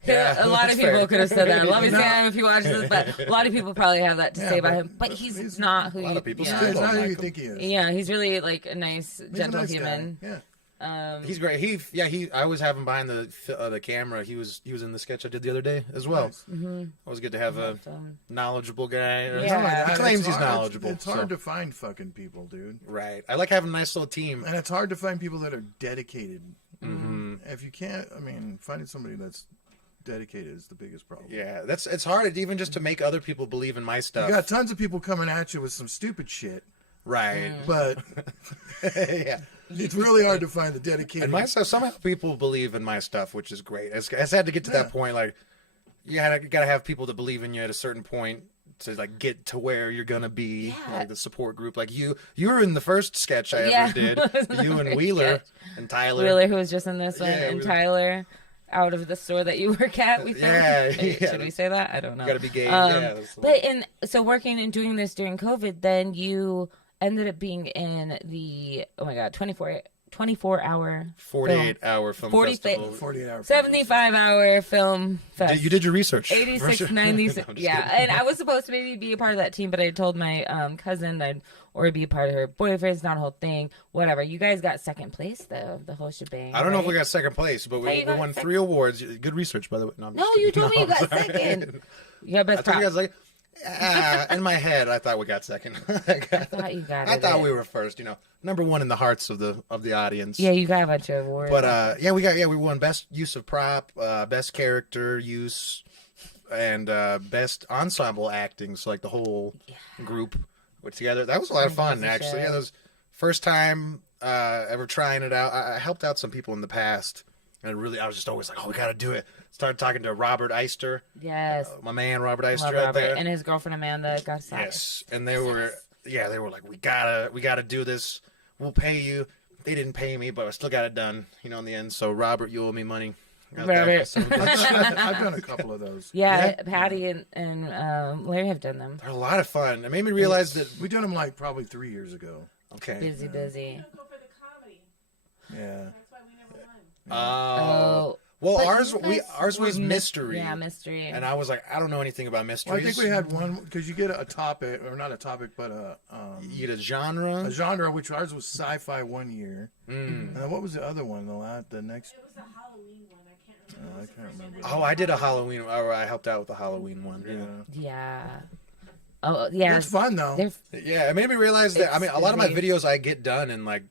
Yeah, a lot of that's people fair. could have said that. I love you, No. Sam, if you watch this, but a lot of people probably have that to Yeah, say about but him. But he's he's- not who a lot you. of people yeah. still He's don't not who like you him. think he is. Yeah, he's really like a nice, He's a gentle nice guy. human. Yeah. He's great. I always have him behind the camera. He was in the sketch I did the other day as well. Nice. Always good to have a knowledgeable guy. Or Yeah. Not He that. claims It's he's hard- knowledgeable. It's hard to find fucking people, dude. Right. I like having a nice little team. And it's hard to find people that are dedicated. If you can't, finding somebody that's dedicated is the biggest problem. Yeah, it's hard even just to make other people believe in my stuff. You got tons of people coming at you with some stupid shit, Right. but Yeah. it's really hard to find the dedicated. And my stuff, somehow people believe in my stuff, which is great. It's had to get to that point. Like, you gotta have people that believe in you at a certain point to like get to where you're gonna be. Yeah. Like the support group. Like you were in the first sketch I Yeah. ever did. You and Wheeler and Tyler. Wheeler, who was just in this one, Yeah, and Wheeler. Tyler, out of the store that you work at. We filmed. Yeah, Wait, yeah. Should we say that? I don't know. You gotta be gay. Yeah, that's the But so working and doing this during COVID, then you ended up being in the 24-hour 48-hour film 40 festival. 48 hour 75-hour film fest. You did your research. 86, No, I'm 96. just Yeah, kidding. and I was supposed to maybe be a part of that team, but I told my cousin that I'd or be a part of her boyfriend. It's not a whole thing. Whatever. You guys got second place, though, the whole shebang. I don't know if right? we got second place, but Oh, we you got won second? 3 awards. Good research, by the way. No, I'm No, just you kidding. told me you got I'm sorry. second. You got I best thought prop. you guys in my head, I thought we got second. I thought you got it. I thought we were first. Number one in the hearts of the audience. Yeah, you got a bunch of awards. But we won best use of prop, best character use, and best ensemble acting. So like the whole group were together. That was a lot of fun, actually. Yeah, that was first time ever trying it out. I helped out some people in the past, and I was just always like, oh, we got to do it. Started talking to Robert Eister. Yes. My man Robert Eister Love out Robert. there. And his girlfriend Amanda got signed. Yes, and they were like, we gotta do this. We'll pay you. They didn't pay me, but I still got it done. In the end. So Robert, you owe me money. out there. Robert. So I've done a couple of those. Yeah, Patty and Larry have done them. they're a lot of fun. It made me realize that. We did them like probably 3 years ago. Okay. Busy. Go for the comedy. Yeah. That's why we never won. Oh. Well, But ours you guys ours was were mystery. Yeah, mystery. And I was like, I don't know anything about Well, mysteries. I think we had one because you get a topic, or not a topic, but You get a genre. a genre, which ours was sci-fi one year. Mm. And then what was the other one? The next. It was the Halloween one. I can't remember. I can't remember. Oh, I did a Halloween. Or I helped out with the Halloween one. Yeah. Yeah. Oh, yeah. It's fun though. They're Yeah, it made me realize that. I mean, a lot of my It's videos I get done in like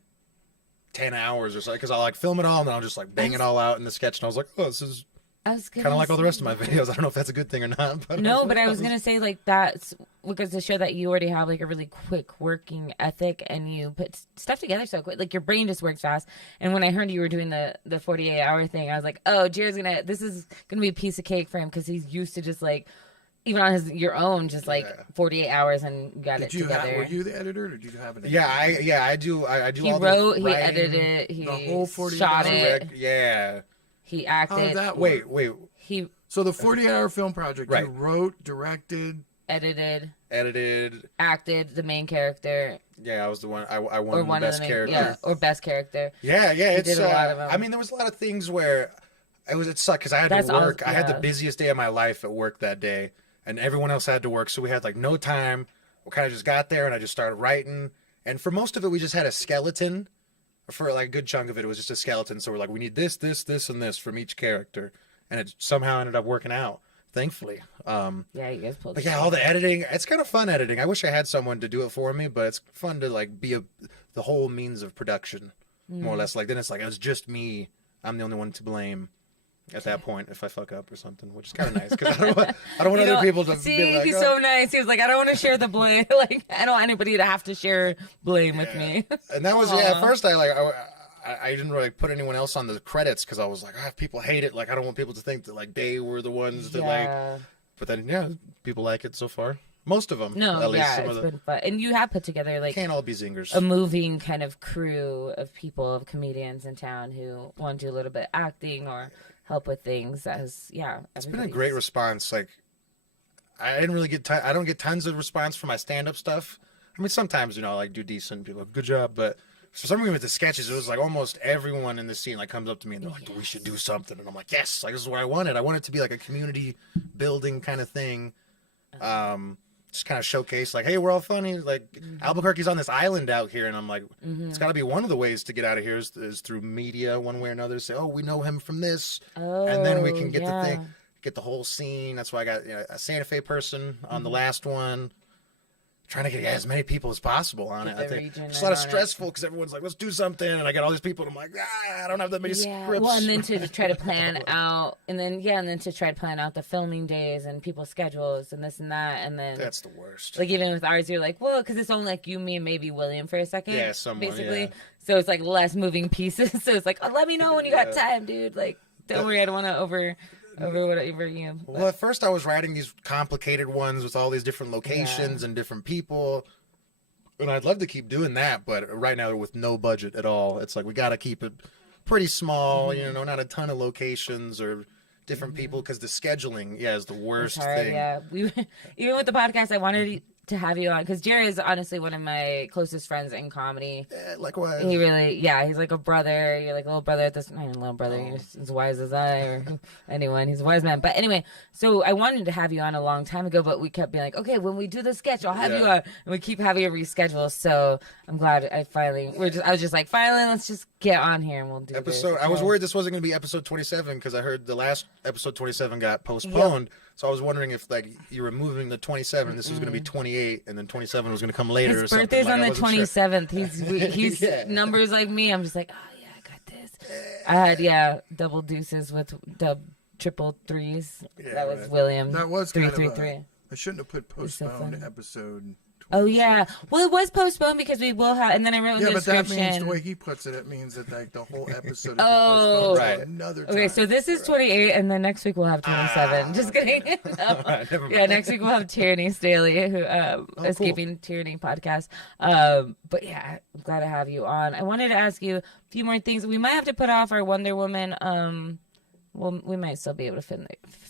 10 hours or so, because I'll like film it all and then I'll just like bang it all out in the sketch, and I was like, oh, this is I was kind of like all the rest of my videos. I don't know if that's a good thing or not. But No, but I was gonna say like that's because to show that you already have like a really quick working ethic and you put stuff together so quick. Like your brain just works fast. And when I heard you were doing the 48-hour thing, I was like, oh, Jared's this is gonna be a piece of cake for him because he's used to just like even on your own, just like 48 hours and you got it together. Were you the editor, or did you have an editor? Yeah, I do. I do. He all wrote, the he writing, edited it, he the whole 48 shot hours? it, Yeah. he How did acted, that work? Wait. he So the 48-hour film project, Right. you wrote, directed. edited, Edited. acted the main character Yeah, I was the one. I or won the one of best the main, character. yeah, or best character. Yeah. It's. did a lot of 'em. I mean, there was a lot of things where It sucked because I had That's to work. awesome, I had the yeah. busiest day of my life at work that day, and everyone else had to work, so we had like no time. We kind of just got there, and I just started writing. And for most of it, we just had a skeleton. For like a good chunk of it, it was just a skeleton. So we're like, we need this, this, this, and this from each character, and it somehow ended up working out, thankfully. Yeah, you guys pulled. But yeah, all the editing, it's kind of fun editing. I wish I had someone to do it for me, but it's fun to like be the whole means of production, more or less. Like then it's like it was just me. I'm the only one to blame at that point if I fuck up or something, which is kind of nice because I don't want other people to see. be like, He's oh. so nice. He was like, I don't want to share the blame. Like, I don't want anybody to have to share blame with me. And that was at first I didn't really put anyone else on the credits because I was like, people hate it. Like I don't want people to think that like they were the ones that like. But then people like it so far. Most of them. No, at least yeah, some it's of them. been fun, and you have put together like Can't all be zingers. a moving kind of crew of people, of comedians in town who want to do a little bit of acting or help with things. It's been a great response. Like, I didn't really get I don't get tons of response for my stand-up stuff. I mean, sometimes I like do decent. People, good job, but for some reason with the sketches, it was like almost everyone in the scene like comes up to me and they're like, "We should do something," and I'm like, "Yes!" Like this is what I wanted. I want it to be like a community building kind of thing. Just kind of showcase like, hey, we're all funny. Like Albuquerque's on this island out here, and I'm like, it's got to be one of the ways to get out of here is through media, one way or another. Say, oh, we know him from this, and then we can get the thing, get the whole scene. That's why I got a Santa Fe person on the last one. Trying to get as many people as possible on it. I think it's a lot of stressful because everyone's like, let's do something, and I got all these people, and I'm like, I don't have that many scripts. Well, and then to try to plan out, and then to try to plan out the filming days and people's schedules and this and that, and then that's the worst. Like even with ours, you're like, well, because it's only like you, me, and maybe William for a second. Yeah, someone, basically. yeah. So it's like less moving pieces. So it's like, let me know when you got time, dude. Like, don't worry, I don't want to over whatever you. Well, at first I was writing these complicated ones with all these different locations and different people. And I'd love to keep doing that, but right now with no budget at all, it's like we got to keep it pretty small, not a ton of locations or different people because the scheduling, is the worst thing. Yeah, even with the podcast, I wanted to have you on because Jerry is honestly one of my closest friends in comedy. Likewise. He really, he's like a brother. You're like a little brother at this. Not even a little brother. You're as wise as I or anyone. He's a wise man. But anyway, so I wanted to have you on a long time ago, but we kept being like, okay, when we do the sketch, I'll have you on, and we keep having to reschedule. So I'm glad I was just like, finally, let's just get on here and we'll do episode. This. I was worried this wasn't going to be episode 27 because I heard the last episode 27 got postponed. Yeah. So I was wondering if like you were moving the 27 and this was going to be 28 and then 27 was going to come later. His or birthday's something. on the 27th. Sure. He's numbers like me. I'm just like, oh yeah, I got this. I had double deuces with triple threes. That was William. That was 333. I shouldn't have put postponed episode. 27. Oh yeah, well it was postponed because we will have, and then I wrote in the description. Yeah, but that means the way he puts it, it means that like the whole episode is postponed right. Another time. Okay, so this is 28, and then next week we'll have 27. Just kidding. No. Next week we'll have Tyranny Staley, who Escaping Tyranny podcast. But yeah, I'm glad to have you on. I wanted to ask you a few more things. We might have to put off our Wonder Woman. Well, we might still be able to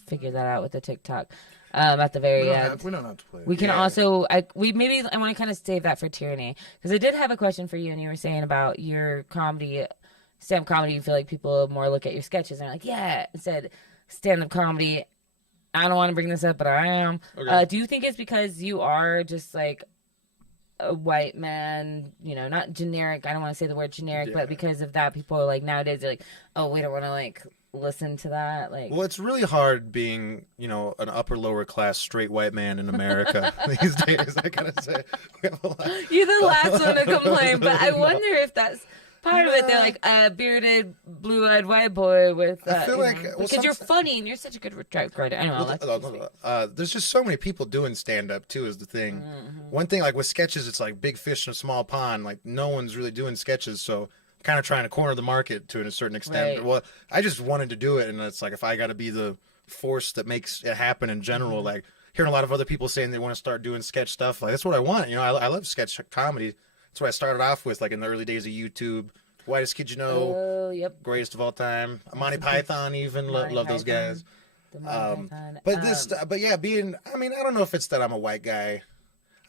figure that out with the TikTok. At the very end. We don't have to play it. We can also, I want to kind of save that for Tyranny. Because I did have a question for you, and you were saying about your comedy, stand-up comedy, you feel like people more look at your sketches, and they're like, yeah, instead, stand-up comedy, I don't want to bring this up, but I am. Okay. Do you think it's because you are just like a white man, not generic, I don't want to say the word generic, but because of that, people are like, nowadays, they're like, oh, we don't want to like listen to that. Like, well, it's really hard being an upper lower class straight white man in America these days. I gotta say, we have a lot. You're the last one to complain, but I wonder if that's part of it. They're like a bearded blue-eyed white boy with I feel like because you're funny and you're such a good writer. I know. There's just so many people doing stand-up too is the thing. One thing, like with sketches, it's like big fish in a small pond. Like no one's really doing sketches, so kind of trying to corner the market to a certain extent. Right. Well, I just wanted to do it, and it's like if I got to be the force that makes it happen in general, like hearing a lot of other people saying they want to start doing sketch stuff, like that's what I want. I love sketch comedy. That's what I started off with, like in the early days of YouTube. Whitest Kid You Know, greatest of all time. Monty Python, even love those guys. But I don't know if it's that I'm a white guy.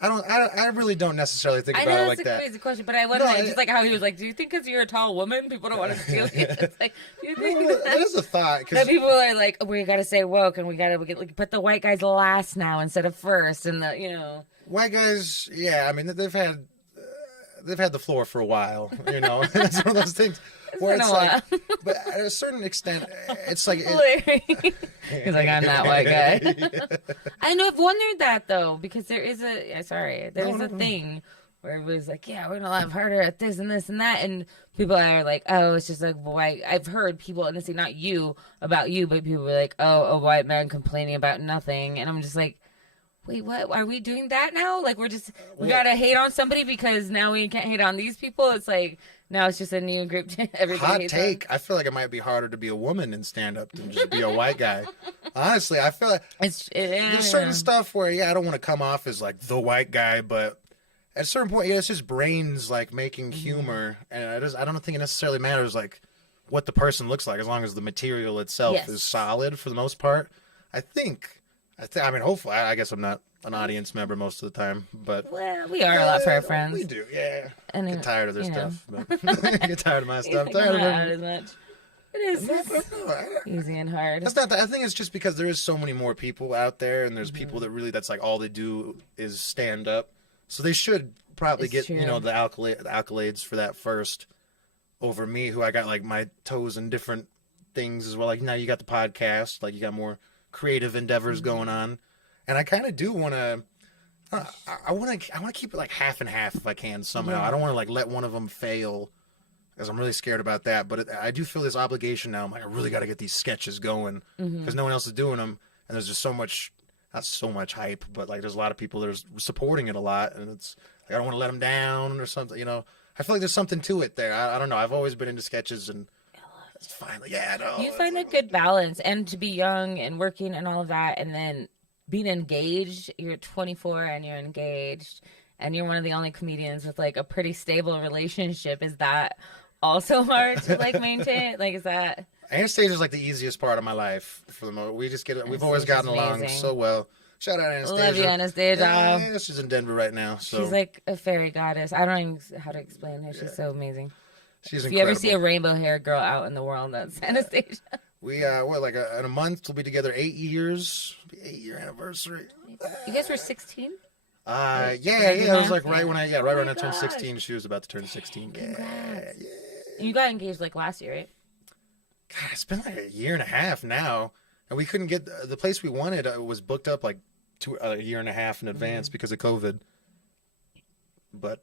I really don't necessarily think I about know it that's like a that. crazy question, but I wasn't No, just like how he was like, do you think because you're a tall woman, people don't want to steal you? It's like, do you think Well, that is a thought. that Because people are like, oh, we got to stay woke and we got to put the white guys last now instead of first, and white guys, yeah, I mean, they've had the floor for a while, It's one of those things where been it's a like, while. but at a certain extent, it's like, Larry. He's like, I'm that white guy. I know. I've wondered that though, because there is a thing where it was like, yeah, we're gonna laugh harder at this and this and that, and people are like, oh, it's just like white. I've heard people, and this is not about you, but people were like, oh, a white man complaining about nothing, and I'm just like, wait, what? Are we doing that now? Like, we gotta hate on somebody because now we can't hate on these people? It's like, now it's just a new group. Everybody hot hates take. I feel like it might be harder to be a woman in stand-up than just be a white guy. Honestly, I feel like there's certain stuff where, I don't want to come off as like the white guy, but at a certain point, it's just brains like making humor, and I don't think it necessarily matters like what the person looks like as long as the material itself is solid for the most part. I mean, hopefully, I guess I'm not an audience member most of the time, but Well, we are a lot for our friends. we do, yeah. And Get tired of their you know. stuff. But I get tired of my stuff. Like, Tired of not it. as much. It is easy and hard. That's not. I think it's just because there is so many more people out there, and there's people that really that's like all they do is stand up. So they should probably It's get true. the accolades for that first over me, who I got like my toes in different things as well. Like now you got the podcast, like you got more creative endeavors going on, and I kind of do want to. I want to keep it like half and half if I can somehow. I don't want to like let one of them fail, because I'm really scared about that. But I do feel this obligation now. I'm like, I really got to get these sketches going because no one else is doing them, and there's just so much, not so much hype, but like there's a lot of people that are supporting it a lot, and it's like I don't want to let them down or something. I feel like there's something to it there. I don't know. I've always been into sketches, and it's finally, I know. You find a good balance, and to be young and working and all of that, and then being engaged. You're 24 and you're engaged, and you're one of the only comedians with like a pretty stable relationship. Is that also hard to like maintain? Like, is that? Anastasia is like the easiest part of my life for the most. We've always gotten along amazing. so well. Shout out Anastasia. Love you, Anastasia. Yeah, she's in Denver right now. So She's like a fairy goddess. I don't even know how to explain her. She's so amazing. she's If incredible. you ever see a rainbow haired girl out in the world, that's Anastasia. We in a month we'll be together 8 years. 8-year anniversary. You guys were 16? Yeah. It was like right when I turned 16. She was about to turn 16. Yeah. You got engaged like last year, right? God, it's been like a year and a half now, and we couldn't get the place we wanted. Was booked up like a year and a half in advance because of COVID. But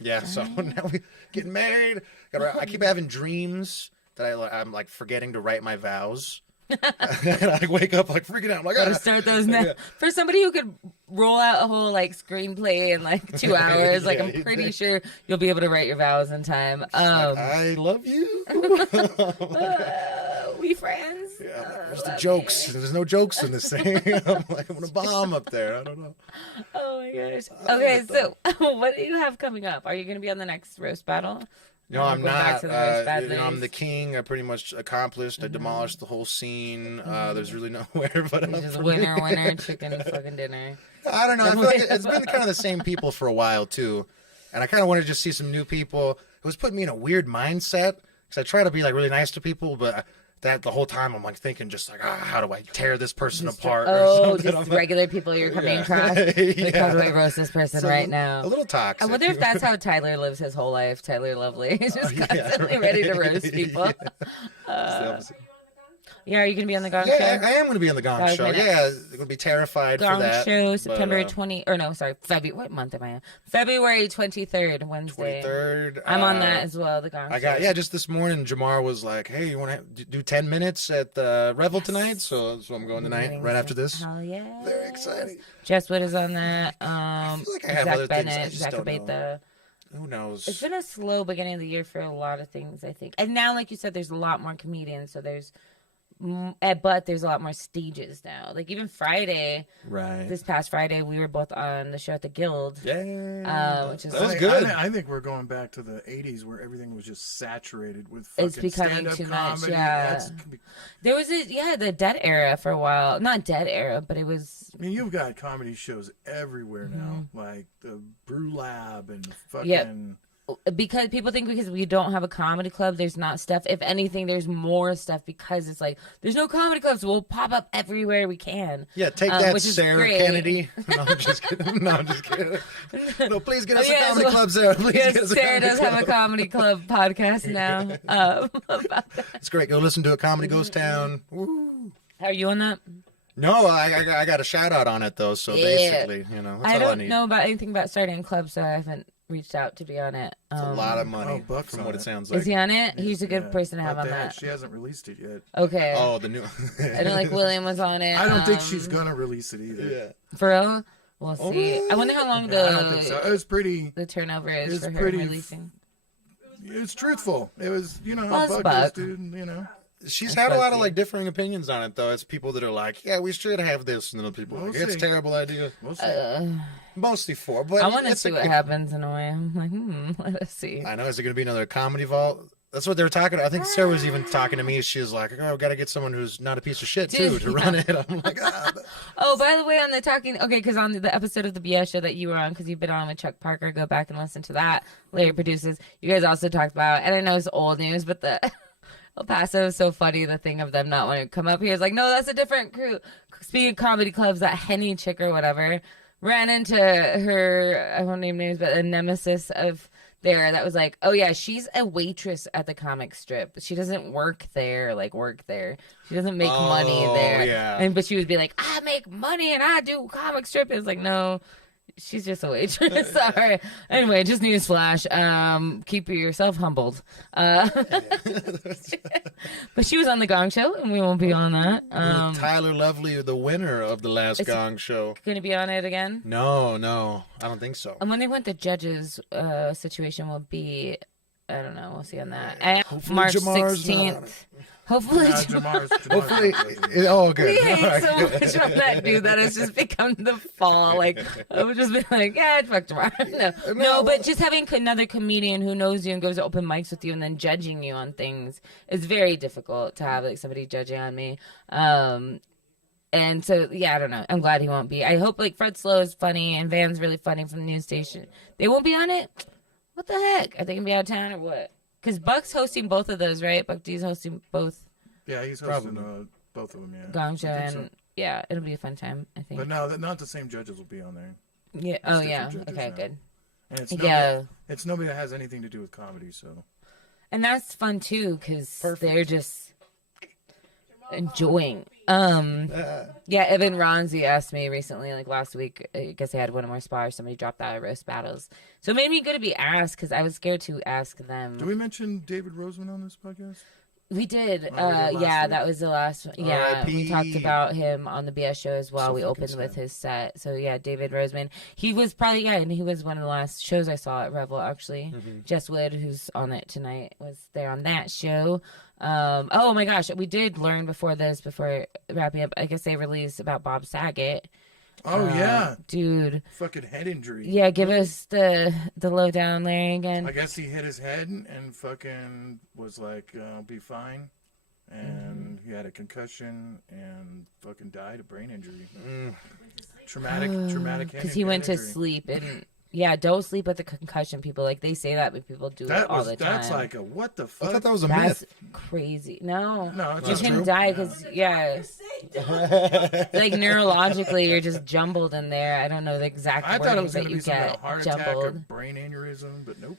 yeah, so now we getting married. I keep having dreams that I'm like forgetting to write my vows. I wake up like freaking out. I'm like, Gotta start those now. For somebody who could roll out a whole like screenplay in like 2 hours, like I'm pretty sure you'll be able to write your vows in time. I love you. We friends. Yeah, there's the jokes. There's no jokes in this thing. I'm gonna bomb up there. I don't know. Oh my gosh. Okay, so what do you have coming up? Are you gonna be on the next roast battle? No, I'm Go back not. to the roast battle I'm days. the king. I pretty much accomplished. I demolished the whole scene. There's really nowhere but up Just for winner, chicken fucking dinner. I don't know. I feel like it's been kind of the same people for a while too, and I kind of wanted to just see some new people. It was putting me in a weird mindset because I try to be like really nice to people, but that the whole time I'm like thinking just like, how do I tear this person apart? Oh, or something. just regular people you're coming across. Like, how do I roast this person right now? A little toxic. I wonder if that's how Tyler lives his whole life. Tyler Lovely. He's just constantly ready to roast people. It's the opposite. Yeah, are you going to be on the Gong Yeah, Show? I am going to be on the Gong That was Show. my next- Yeah, I'm going to be terrified Gong for that. Show, but, September 20, or no, sorry, February, what month am I in? February 23rd, Wednesday. 23rd. I'm on that as well, the Gong Show. Just this morning, Jamar was like, hey, you want to do 10 minutes at the Revel tonight? So I'm going tonight, right after this. Hell yeah. Very exciting. Jess Wood is on that. I feel like I have other Zach things, I Bennett, just Zach don't know. Abate. Who knows? It's been a slow beginning of the year for a lot of things, I think. And now, like you said, there's a lot more comedians, so there's but there's a lot more stages now. Like even Friday, Right. this past Friday, we were both on the show at the Guild. Yeah. Which is That was good. I think we're going back to the 80s where everything was just saturated with fucking It's becoming stand-up too much, comedy. yeah. There was the Dead era for a while. Not Dead era, but it was. I mean, you've got comedy shows everywhere now, like the Brew Lab and fucking. Yep. Because people think because we don't have a comedy club, there's not stuff. If anything, there's more stuff because it's like there's no comedy clubs. We'll pop up everywhere we can. Yeah, take that, which is Sarah great. Kennedy. No, I'm just kidding. No, I'm just kidding. No, please get us Yeah, a comedy so- club, Sarah. Please Yes, get us a Sarah comedy does club. have a comedy club podcast now. About that. It's great. Go listen to a Comedy Ghost Town. Woo. Are you on that? No, I got a shout out on it though. So Yeah. basically, you know, that's I all I don't need. know about anything about starting a club, so I haven't reached out to be on it. It's a lot of money Buck's from on what it it. sounds like. Is he on it? He's a good Yeah, person to have but on they- that. She hasn't released it yet. Okay. Oh, the new. I know, like William was on it. I don't think she's gonna release it either. Yeah. For real? We'll see. I wonder how long I don't think so. It was pretty. the turnover is It's for her pretty releasing. It's truthful. It was, you know, Well, how it's Buck Buck. is, dude. You know, She's That's had a lot of funny. like differing opinions on it though. It's people that are like, yeah, we should have this, and then other people are We'll like, it's a see. terrible idea. we'll see. Mostly for, but I want to it's see a- what happens in a way. I'm like, let us see. I know. Is it going to be another comedy vault? That's what they were talking. I think Sarah was even talking to me. She was like, "Oh, I've got to get someone who's not a piece of shit too Dude, to run it." I'm like, ah. Oh, by the way, on the talking, okay, because on the episode of the BS show that you were on, because you've been on with Chuck Parker, go back and listen to that. Larry produces. You guys also talked about, and I know it's old news, but the El Paso is so funny. The thing of them not wanting to come up here is like, no, that's a different crew. Speaking of comedy clubs, that Henny chick or whatever ran into her. I won't name names, but a nemesis of there that was like, oh yeah, she's a waitress at the comic strip. She doesn't work there. She doesn't make money Oh, there. yeah. But she would be like, I make money and I do comic strip. It's like, no, she's just a waitress. Sorry. Anyway, just newsflash. Keep yourself humbled. But she was on the Gong Show, and we won't be on that. Tyler Lovely, the winner of the last Gong Show. Going to be on it again. No, I don't think so. And when they went the judges situation will be, I don't know. We'll see on that. And Hopefully March Jamar's not on 16th. Hopefully, Jamar's Hopefully, oh, good. We hate All so right. much from that dude that it's just become the fall. Like, I would just be like, yeah, fuck tomorrow. No, but just having another comedian who knows you and goes to open mics with you and then judging you on things is very difficult to have, like, somebody judging on me. And so, yeah, I don't know. I'm glad he won't be. I hope, like, Fred Slow is funny and Van's really funny from the news station. They won't be on it? What the heck? Are they going to be out of town or what? Because Buck's hosting both of those, right? Buck D's hosting both Yeah, he's hosting both of them. Yeah. Gong Show I think and so. yeah, it'll be a fun time, I think. But no, not the same judges will be on there. Yeah. It's Oh different yeah. judges Okay. now. Good. And it's Yeah. it's nobody that has anything to do with comedy. So And that's fun too, because Perfect. they're just enjoying. Yeah. Evan Ronzi asked me recently, like last week. I guess I had one more spot. Or somebody dropped out of roast battles, so it made me good to be asked because I was scared to ask them. do we mention David Roseman on this podcast? We did. Oh, we did last Yeah, week? that was the last one. Yeah, we R.I.P.. talked about him on the BS show as well. So We fucking opened with sad. his set. So yeah, David Roseman. He was probably and he was one of the last shows I saw at Revel actually. Jess Wood, who's on it tonight, was there on that show. Oh my gosh, we did learn before wrapping up. I guess they released about Bob Saget. Oh yeah, Dude. fucking head injury. Yeah, give us the lowdown, Larry, again. I guess he hit his head and fucking was like, "I'll be fine," and he had a concussion and fucking died of brain injury. Traumatic head Because he went to injury. sleep and yeah, don't sleep with the concussion. People like they say that, but people do it all the time. That's like a what the I fuck? thought that was a That's myth. crazy. No, No, it's you just can true. die because like neurologically, you're just jumbled in there. I don't know the exact. I thought it was going gonna to be some kind get of heart attack jumbled. or brain aneurysm, but nope.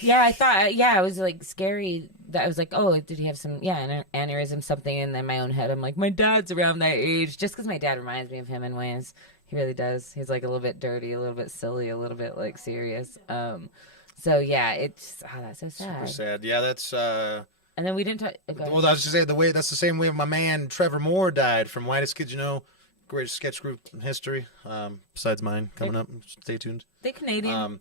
Yeah, I thought. Yeah, it was like scary. That I was like, oh, did he have some an aneurysm, something? And then my own head, I'm like, my dad's around that age. Just because my dad reminds me of him in ways. He really does. He's like a little bit dirty, a little bit silly, a little bit like serious. So yeah, it's that's so sad. Super sad. Yeah, that's. And then we didn't talk. Well, I was just saying that's the same way my man Trevor Moore died from Whitest Kids You Know, greatest sketch group in history. Besides mine, coming up. Stay tuned. They Canadian.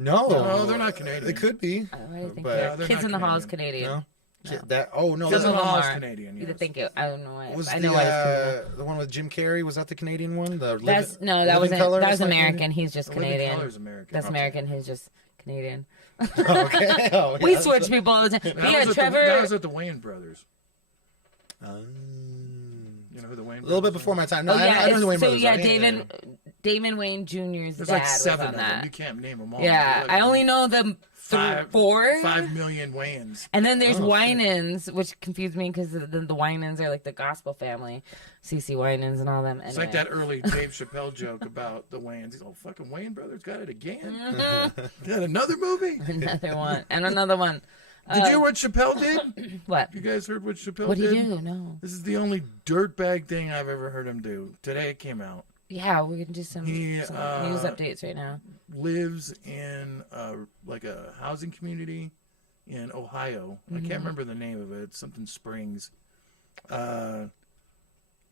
No, No, they're not Canadian. They could be. Why do you think but- they're- Yeah, they're Kids not in the Hall is Canadian. Canadian. No? No. That no, Cousin Lamar. Law is Canadian. You Yes. think it? I don't know why. was I the know why it's Canadian. the one with Jim Carrey? Was that the Canadian one? The That Living wasn't. Colour That or was something? American. He's just The Living Canadian. Colour is American. That's Okay. American. He's just Canadian. Okay. Oh, yeah, We that's switch people all the time. That Yeah, was at Trevor. that was at the Wayne brothers. the- You know who the Wayne a little bit brothers before are? my time. No, Oh yeah, I know the Wayne so brothers. yeah, are. Damon Wayne Jr.'s There's dad like was 7 on of them. that. You can't name them all. Yeah, Like I only know the five, 4. 5 million Wayans. And then there's Oh, Winans, which confused me because the Winans are like the gospel family, CC Winans and all them. It's like that early Dave Chappelle joke about the Wayans. He's all fucking Wayne brothers got it again. Got another movie. Another one and another one. Did you hear what Chappelle did? What? You guys heard what Chappelle What did? did he do? No. This is the only dirtbag thing I've ever heard him do. Today it came out. Yeah, we can do some news uh, updates right now. Lives in like a housing community in Ohio. I can't remember the name of it. It's something Springs.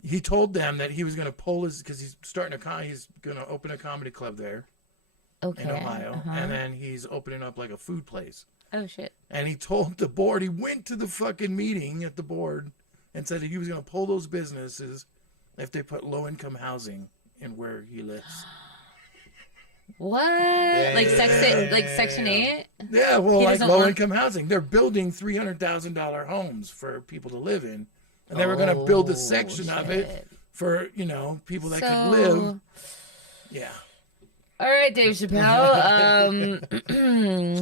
He told them that he was going to pull his because he's he's going to open a comedy club there Okay. in Ohio, and then he's opening up like a food place. Oh shit. And he told the board, he went to the fucking meeting at the board and said that he was going to pull those businesses if they put low income housing in where he lives. What? Like Section 8? Yeah, well, He like doesn't low want- income housing. They're building $300,000 homes for people to live in. And they were going to build a section of it shit. for, people that could live. Yeah. All right, Dave Chappelle.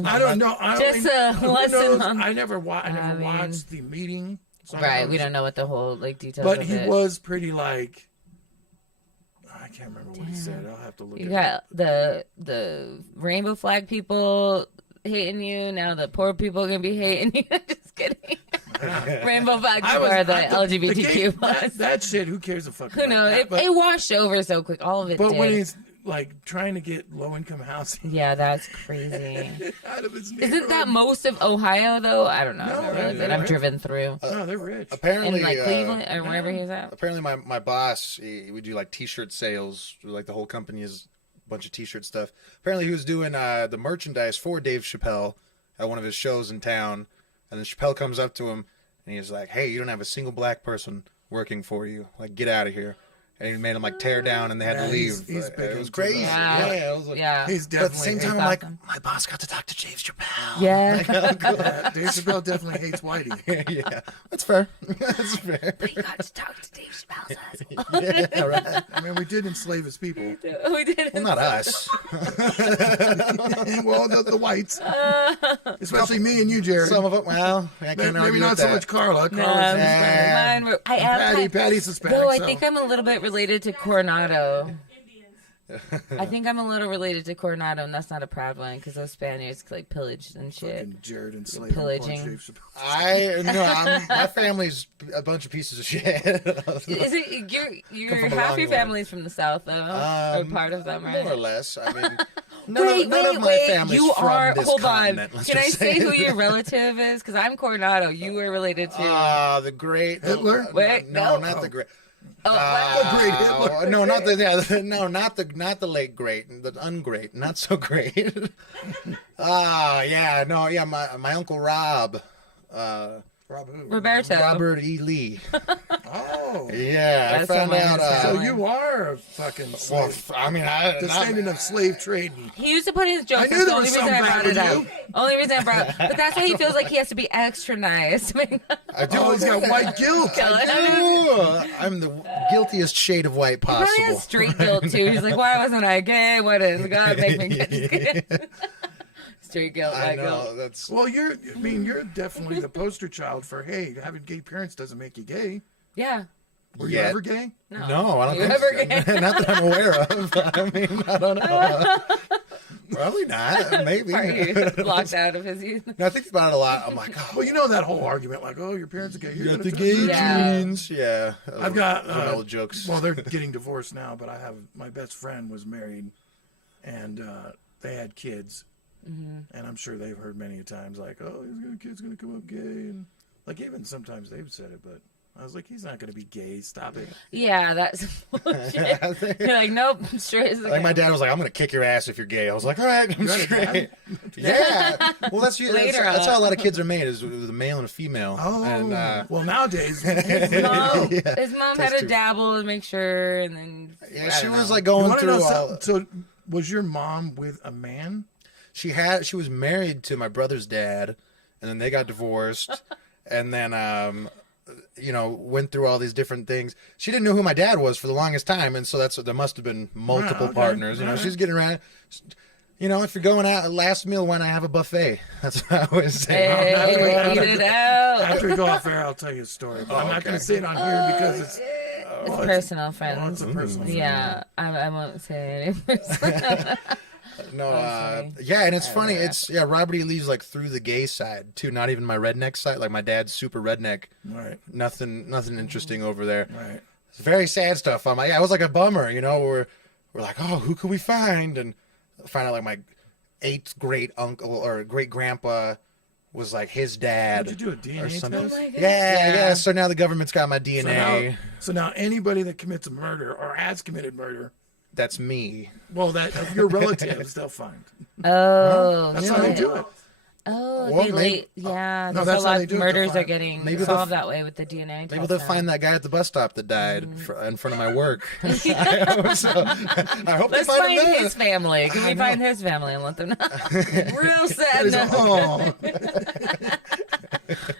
I don't know. Just a who lesson knows? on- I never I mean- watched the meeting. So I Right, don't we know. don't know what the whole details But of he it. was pretty like, I can't remember what he said. I'll have to look You it up. got the rainbow flag people hating you. Now the poor people are gonna be hating you. Just kidding. Rainbow flag people are the LGBTQ plus. That shit, who cares a fuck Who about knows? that? It washed over so quick. All of it But did. when he's like trying to get low income housing Yeah, that's crazy. out of his Isn't that neighborhood. most of Ohio though? I don't know. No, I've never really been. they're I've rich. driven through. No, they're rich. Apparently, In like Cleveland or wherever he's at. apparently my boss, we do like T-shirt sales. Like the whole company is a bunch of T-shirt stuff. Apparently, he was doing the merchandise for Dave Chappelle at one of his shows in town, and then Chappelle comes up to him and he's like, "Hey, you don't have a single black person working for you. Like, get out of here." And he made him like tear down, and they had to Yeah, leave. he's It big was into crazy. that. Yeah, it was like, Yeah. He's But at the definitely same time, I'm hates like, them. my boss got to talk to Dave Chappelle. Yeah. Yeah, Dave Chappelle definitely hates Whitey. Yeah, that's fair. That's fair. You got to talk to Dave Chappelle's ass. Yeah, right. I mean, we did enslave his people. We did. Well, not us. Well, the whites, especially me and you, Jared. Some of it. Well, I can't Maybe argue not with so that. much Carla. No, Carla's Hispanic. mine were, I am Patty's Hispanic. Though I so- think I'm a little bit related to Coronado. Indians. I think I'm a little related to Coronado, and that's not a proud one because those Spaniards like pillaged and shit. Fucking Jared enslaved Pillaging. Dave Chappelle. My family's a bunch of pieces of shit. Is it you're Come from a half long your way. family's from the south though, or part of them, right? More or less. I mean, Wait, none of my wait, family's you from are. this Hold on. continent, let's Can I just say who your relative is? Because I'm Coronado. You were related to. the great Hitler? Wait, no, no. not the great. Oh, what? The great Hitler. No, not the late great, the ungreat, not so great. My uncle Rob, Rob who? Roberto. Robert E. Lee. Oh. Yeah, I That's found someone out. who's So family. you are a fucking Well, slave. I mean, Descendant of slave trading. He used to put his jokes. I knew That's the there only was reason I something brought wrong it with up. Only reason I brought it. But that's why he feels like he has to be extra nice. I do. Oh, he's got white guilt. I'm the guiltiest shade of white He probably possible. has street guilt too. He's like, why wasn't I gay? What did God make me gay? Street guilt, I white know guilt. that's. Well, you're definitely the poster child for, hey, having gay parents doesn't make you gay. Yeah. Were you Yeah. ever gay? No, I don't You think ever so. gay? Not that I'm aware of. I mean, I don't know. Probably not. Maybe. Are you blocked out of his youth? No, I think about it a lot. I'm like, oh, Well, you know that whole argument, like, oh, your parents are gay. You're you got gonna the fuck gay your Yeah. genes. Yeah. I've got One of the old jokes. Well, they're getting divorced now, but I have my best friend was married, and they had kids, and I'm sure they've heard many times like, "Oh, his kid's gonna come up gay," and like even sometimes they've said it, but I was like, he's not going to be gay. Stop it. Yeah, that's bullshit. You're like, nope, straight as a Like my gun. dad was like, "I'm gonna kick your ass if you're gay." I was like, "All right, I'm You're a straight." Yeah. Well, that's Later how a lot of kids are made, is with a male and a female. Oh, And, well, nowadays. His mom had Test to tube. dabble and make sure, and then yeah, she was like You going wanna know through. something? So, was your mom with a man? She was married to my brother's dad, and then they got divorced, and then went through all these different things. She didn't know who my dad was for the longest time, and so there must have been multiple okay. partners. All right. She's getting around. If you're going out last meal, why not have a buffet? That's what I always say. hey, eat it out. After we go off air, I'll tell you a story. But I'm not going to say it on here because it's It's personal, friends. Well, it's a personal thing. Yeah, I won't say anything. No, sorry. yeah, and it's funny. It's Robert E. Lee's like through the gay side too. Not even my redneck side. Like my dad's super redneck. Right. Nothing interesting over there. Right. It's very sad stuff. I'm like, it was like a bummer, we're like, oh, who could we find? And find out like my 8th great uncle or great grandpa was like his dad. Did you do a DNA or something. test? Oh my God. Yeah. So now the government's got my DNA. So now anybody that commits a murder or has committed murder, That's me. well, that of your relatives, they'll find. Oh, That's no. how they do it. Oh, Well, they maybe- yeah. No, There's that's a how lot they of do it. murders They'll are getting maybe they'll- solved that way with the DNA. Maybe test they'll now. find that guy at the bus stop that died in front of my work. I hope Let's they find find him there. his family. Can we find his family and let them know? Real sad. It's- note. oh,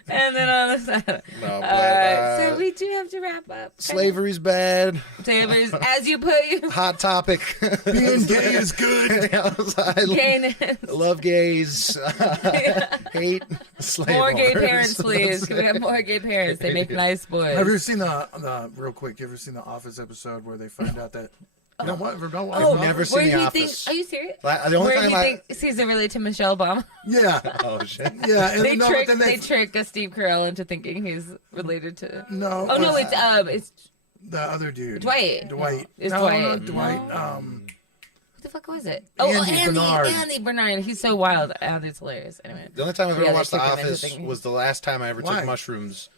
And then on the side. No, All but, right, so we do have to wrap up. slavery's bad. Slavery's, as you put you. Hot topic. being gay is good. I Gayness. love gays. Hate slave More gay owners. parents, please. Can we have more gay parents? They make nice boys. Have you ever seen the real quick? You ever seen the Office episode where they find out that? You know what? I've never seen Where The he Office. thinks, are you serious? The only Where time he I. thinks he's related to Michelle Obama. Yeah, Oh shit. yeah. And They no, trick but then they trick Steve Carell into thinking he's related to. no. Oh no, it's the other dude. Dwight. Dwight. It's no, Dwight. not Dwight. what the fuck was it? Andy Bernard. Andy Bernard. He's so wild. It's hilarious. Anyway. The only time I've Yeah, ever they watched The trick him into Office thinking- was the last time I ever Why? took mushrooms,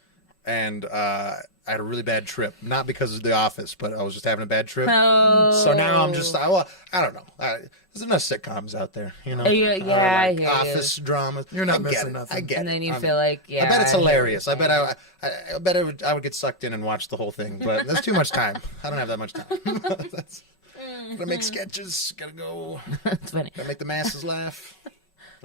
and I had a really bad trip. Not because of The Office, but I was just having a bad trip. Oh. So now I'm just, I don't know. There's enough sitcoms out there, Yeah, I I hear you. Office dramas. You're not I get missing it. nothing. I get And it. then you I'm- feel like, yeah. I bet it's hear hilarious. you. I bet I would get sucked in and watch the whole thing, but that's too much time. I don't have that much time. Gotta make sketches. Gotta go. It's funny. Gotta make the masses laugh.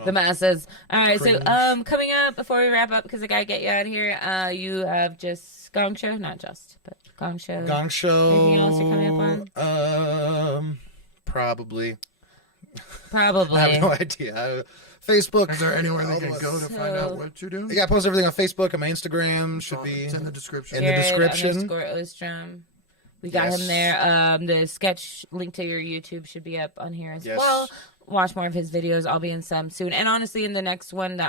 The masses. All right, Cringe. so coming up before we wrap up, because I gotta get you out of here. You have just Gong Show, not just, but Gong Show. Gong Show. Anything else you're coming up Probably. Probably. I have no idea. Facebook. Is there anywhere they all can the- go to find out what you're doing? Yeah, I post everything on Facebook and my Instagram. Should be. It's in the description. in the description. Jared _Ostrom. We got Yes. him there. The sketch link to your YouTube should be up on here as Yes. well. Watch more of his videos. I'll be in some soon. And honestly, in the next one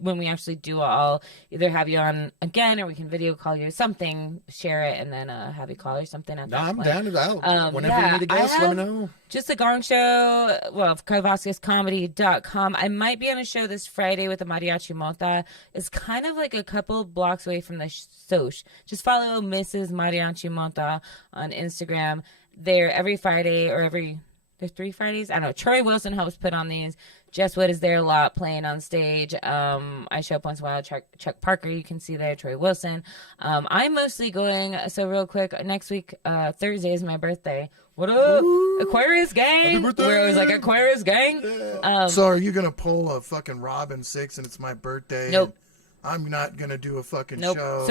when we actually do it, I'll either have you on again or we can video call you or something, share it, and then have you call or something at No, that I'm point. down to that. Whenever yeah, you need a I guest, let me have- know. Just the Gong Show, well, carlavthinksoutloud.com. I might be on a show this Friday with the Mariachi Mota. It's kind of like a couple blocks away from the Soch. Just follow Mrs. Mariachi Mota on Instagram. They're every Friday or there's 3 Fridays. I don't know. Troy Wilson helps put on these. Jess Wood is there a lot playing on stage. I show up once in a while. Chuck Parker, you can see there. Troy Wilson. I'm mostly going, so real quick, next week, Thursday is my birthday. What up? Aquarius gang? birthday. Where I was like, Aquarius gang? So are you gonna pull a fucking Robin 6 and it's my birthday? Nope. I'm not gonna do a fucking Nope. show.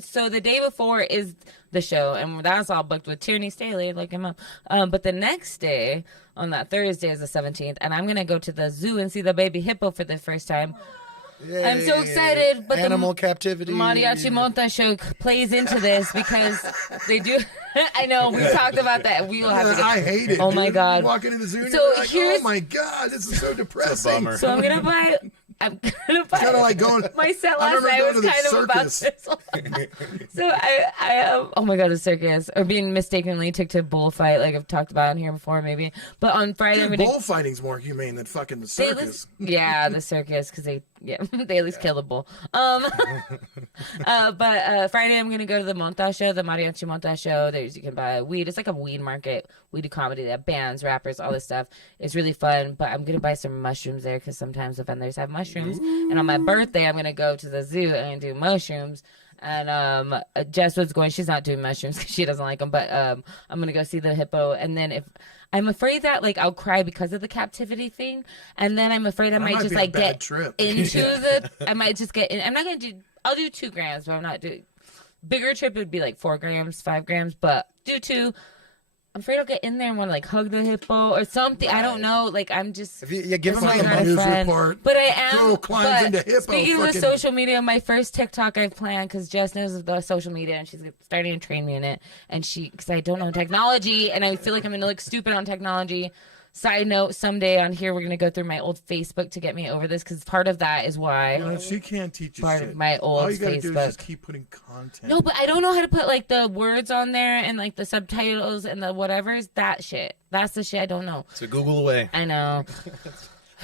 So the day before is the show, and that's all booked with Tierney Staley, like him up. But the next day, on that Thursday, is the 17th, and I'm gonna go to the zoo and see the baby hippo for the first time. I'm so Yay. excited, but Animal captivity. Mariachi Monta show plays into this because they do. I know we talked about that. We will have to. Get, I hate it. Oh my dude. God. You walk into the zoo and So you're like, here's- oh my God, this is so depressing. bummer. So I'm gonna buy I'm gonna buy. Kind of like going. My set I last remember night going was to the kind of about circus. this. So I oh my god, a circus or being mistakenly took to a bullfight, like I've talked about in here before, maybe. But on Friday, Dude, I'm gonna. bullfighting's more humane than fucking the They at circus. least, yeah, the circus, because they at least kill the bull. But Friday I'm gonna go to the Monta show, the Mariachi Monta show. There's you can buy weed. It's like a weed market. We do comedy. They have bands, rappers, all this stuff. It's really fun. But I'm gonna buy some mushrooms there because sometimes the vendors have mushrooms. And on my birthday, I'm gonna go to the zoo and do mushrooms. And Jess was going. She's not doing mushrooms because she doesn't like them. But I'm gonna go see the hippo. And then if I'm afraid that like I'll cry because of the captivity thing, and then I'm afraid I might just be a like bad get trip. into the. I might just get in. I'm not gonna do. I'll do 2 grams, but I'm not doing. Bigger trip would be like 4 grams, 5 grams, but do 2. I'm afraid I'll get in there and want to like hug the hippo or something. I don't know. Like I'm just. If you give him That's like not a a news friend. report. But I am. Girl climbs but into hippo speaking of the fucking- social media, my first TikTok I've planned because Jess knows the social media and she's starting to train me in it. And because I don't know technology and I feel like I'm gonna look stupid on technology. Side note: someday on here we're gonna go through my old Facebook to get me over this because part of that is why. You know, she can't teach you Part shit. of my old All you gotta do is Facebook. just keep putting content. No, but I don't know how to put like the words on there and like the subtitles and the whatever's. That shit. That's the shit I don't know. So Google away. I know.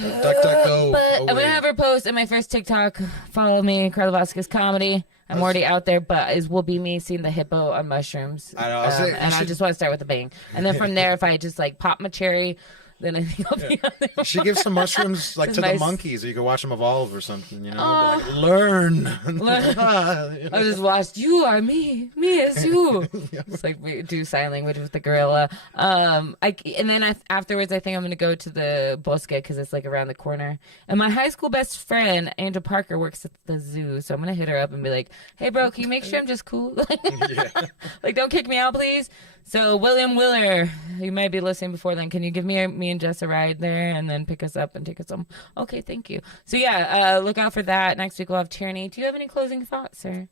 Duck, duck, go. But I'm away. gonna have her post in my first TikTok. Follow me, Carla Vasquez Comedy. I'm already out there, but it will be me seeing the hippo on mushrooms. I know, I'll say- you and I should- just want to start with a bang. And then from there, if I just like pop my cherry, then I think I'll be on there. She gives some mushrooms like to Nice. the monkeys, so you can watch them evolve or something. You know, Be like, learn. I just watched. You are me. Me is you. It's like we do sign language with the gorilla. And then afterwards, I think I'm gonna go to the Bosque because it's like around the corner. And my high school best friend Angel Parker works at the zoo, so I'm gonna hit her up and be like, "Hey, bro, can you make sure I'm just cool? Like, don't kick me out, please." So William Willer, you might be listening before then. Can you give me and Jess a ride there and then pick us up and take us home? Okay, thank you. So yeah, look out for that. Next week we'll have Tierney. Do you have any closing thoughts, sir?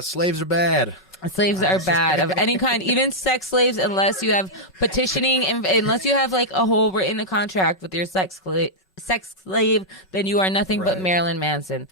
Slaves are bad. Slaves are bad of any kind, even sex slaves, unless you have petitioning, unless you have like a whole written contract with your sex slave, then you are nothing but Right. Marilyn Manson.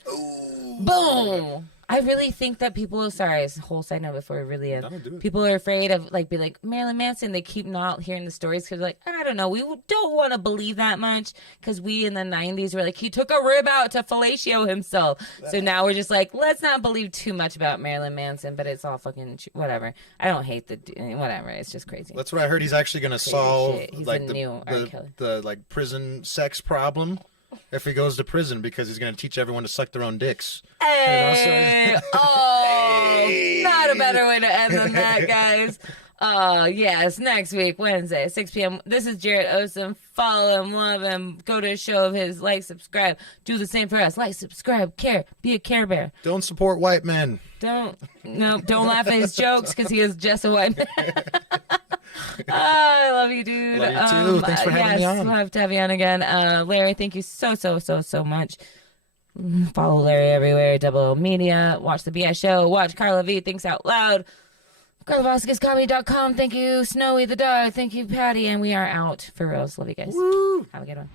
Boom. I really think that people, sorry, it's a whole side note before we really end. No, do it. People are afraid of be like Marilyn Manson. They keep not hearing the stories because like, I don't know, we don't want to believe that much because we in the 90s were like, he took a rib out to fellatio himself. So now we're just like, let's not believe too much about Marilyn Manson, but it's all fucking whatever. I don't hate whatever. It's just crazy. That's what I heard. He's actually going to solve shit. He's like the new R. Kelly. the like prison sex problem if he goes to prison because he's going to teach everyone to suck their own dicks. Hey, not a better way to end than that, guys. Yes, next week, Wednesday, 6 p.m. This is Jared Ostrom. Follow him, love him, go to a show of his, like, subscribe. Do the same for us. Like, subscribe, care. Be a Care Bear. Don't support white men. Don't laugh at his jokes because he is just a white man. I love you, dude. Love you too. Thanks for having me on. We'll have to have you on again. Larry, thank you so much. Follow Larry everywhere. Double O Media. Watch the BS show. Watch Carla V Thinks Out Loud. carlavthinksoutloud.com. Thank you, Snowy the dog. Thank you, Patty. And we are out for reals. Love you guys. Woo. Have a good one.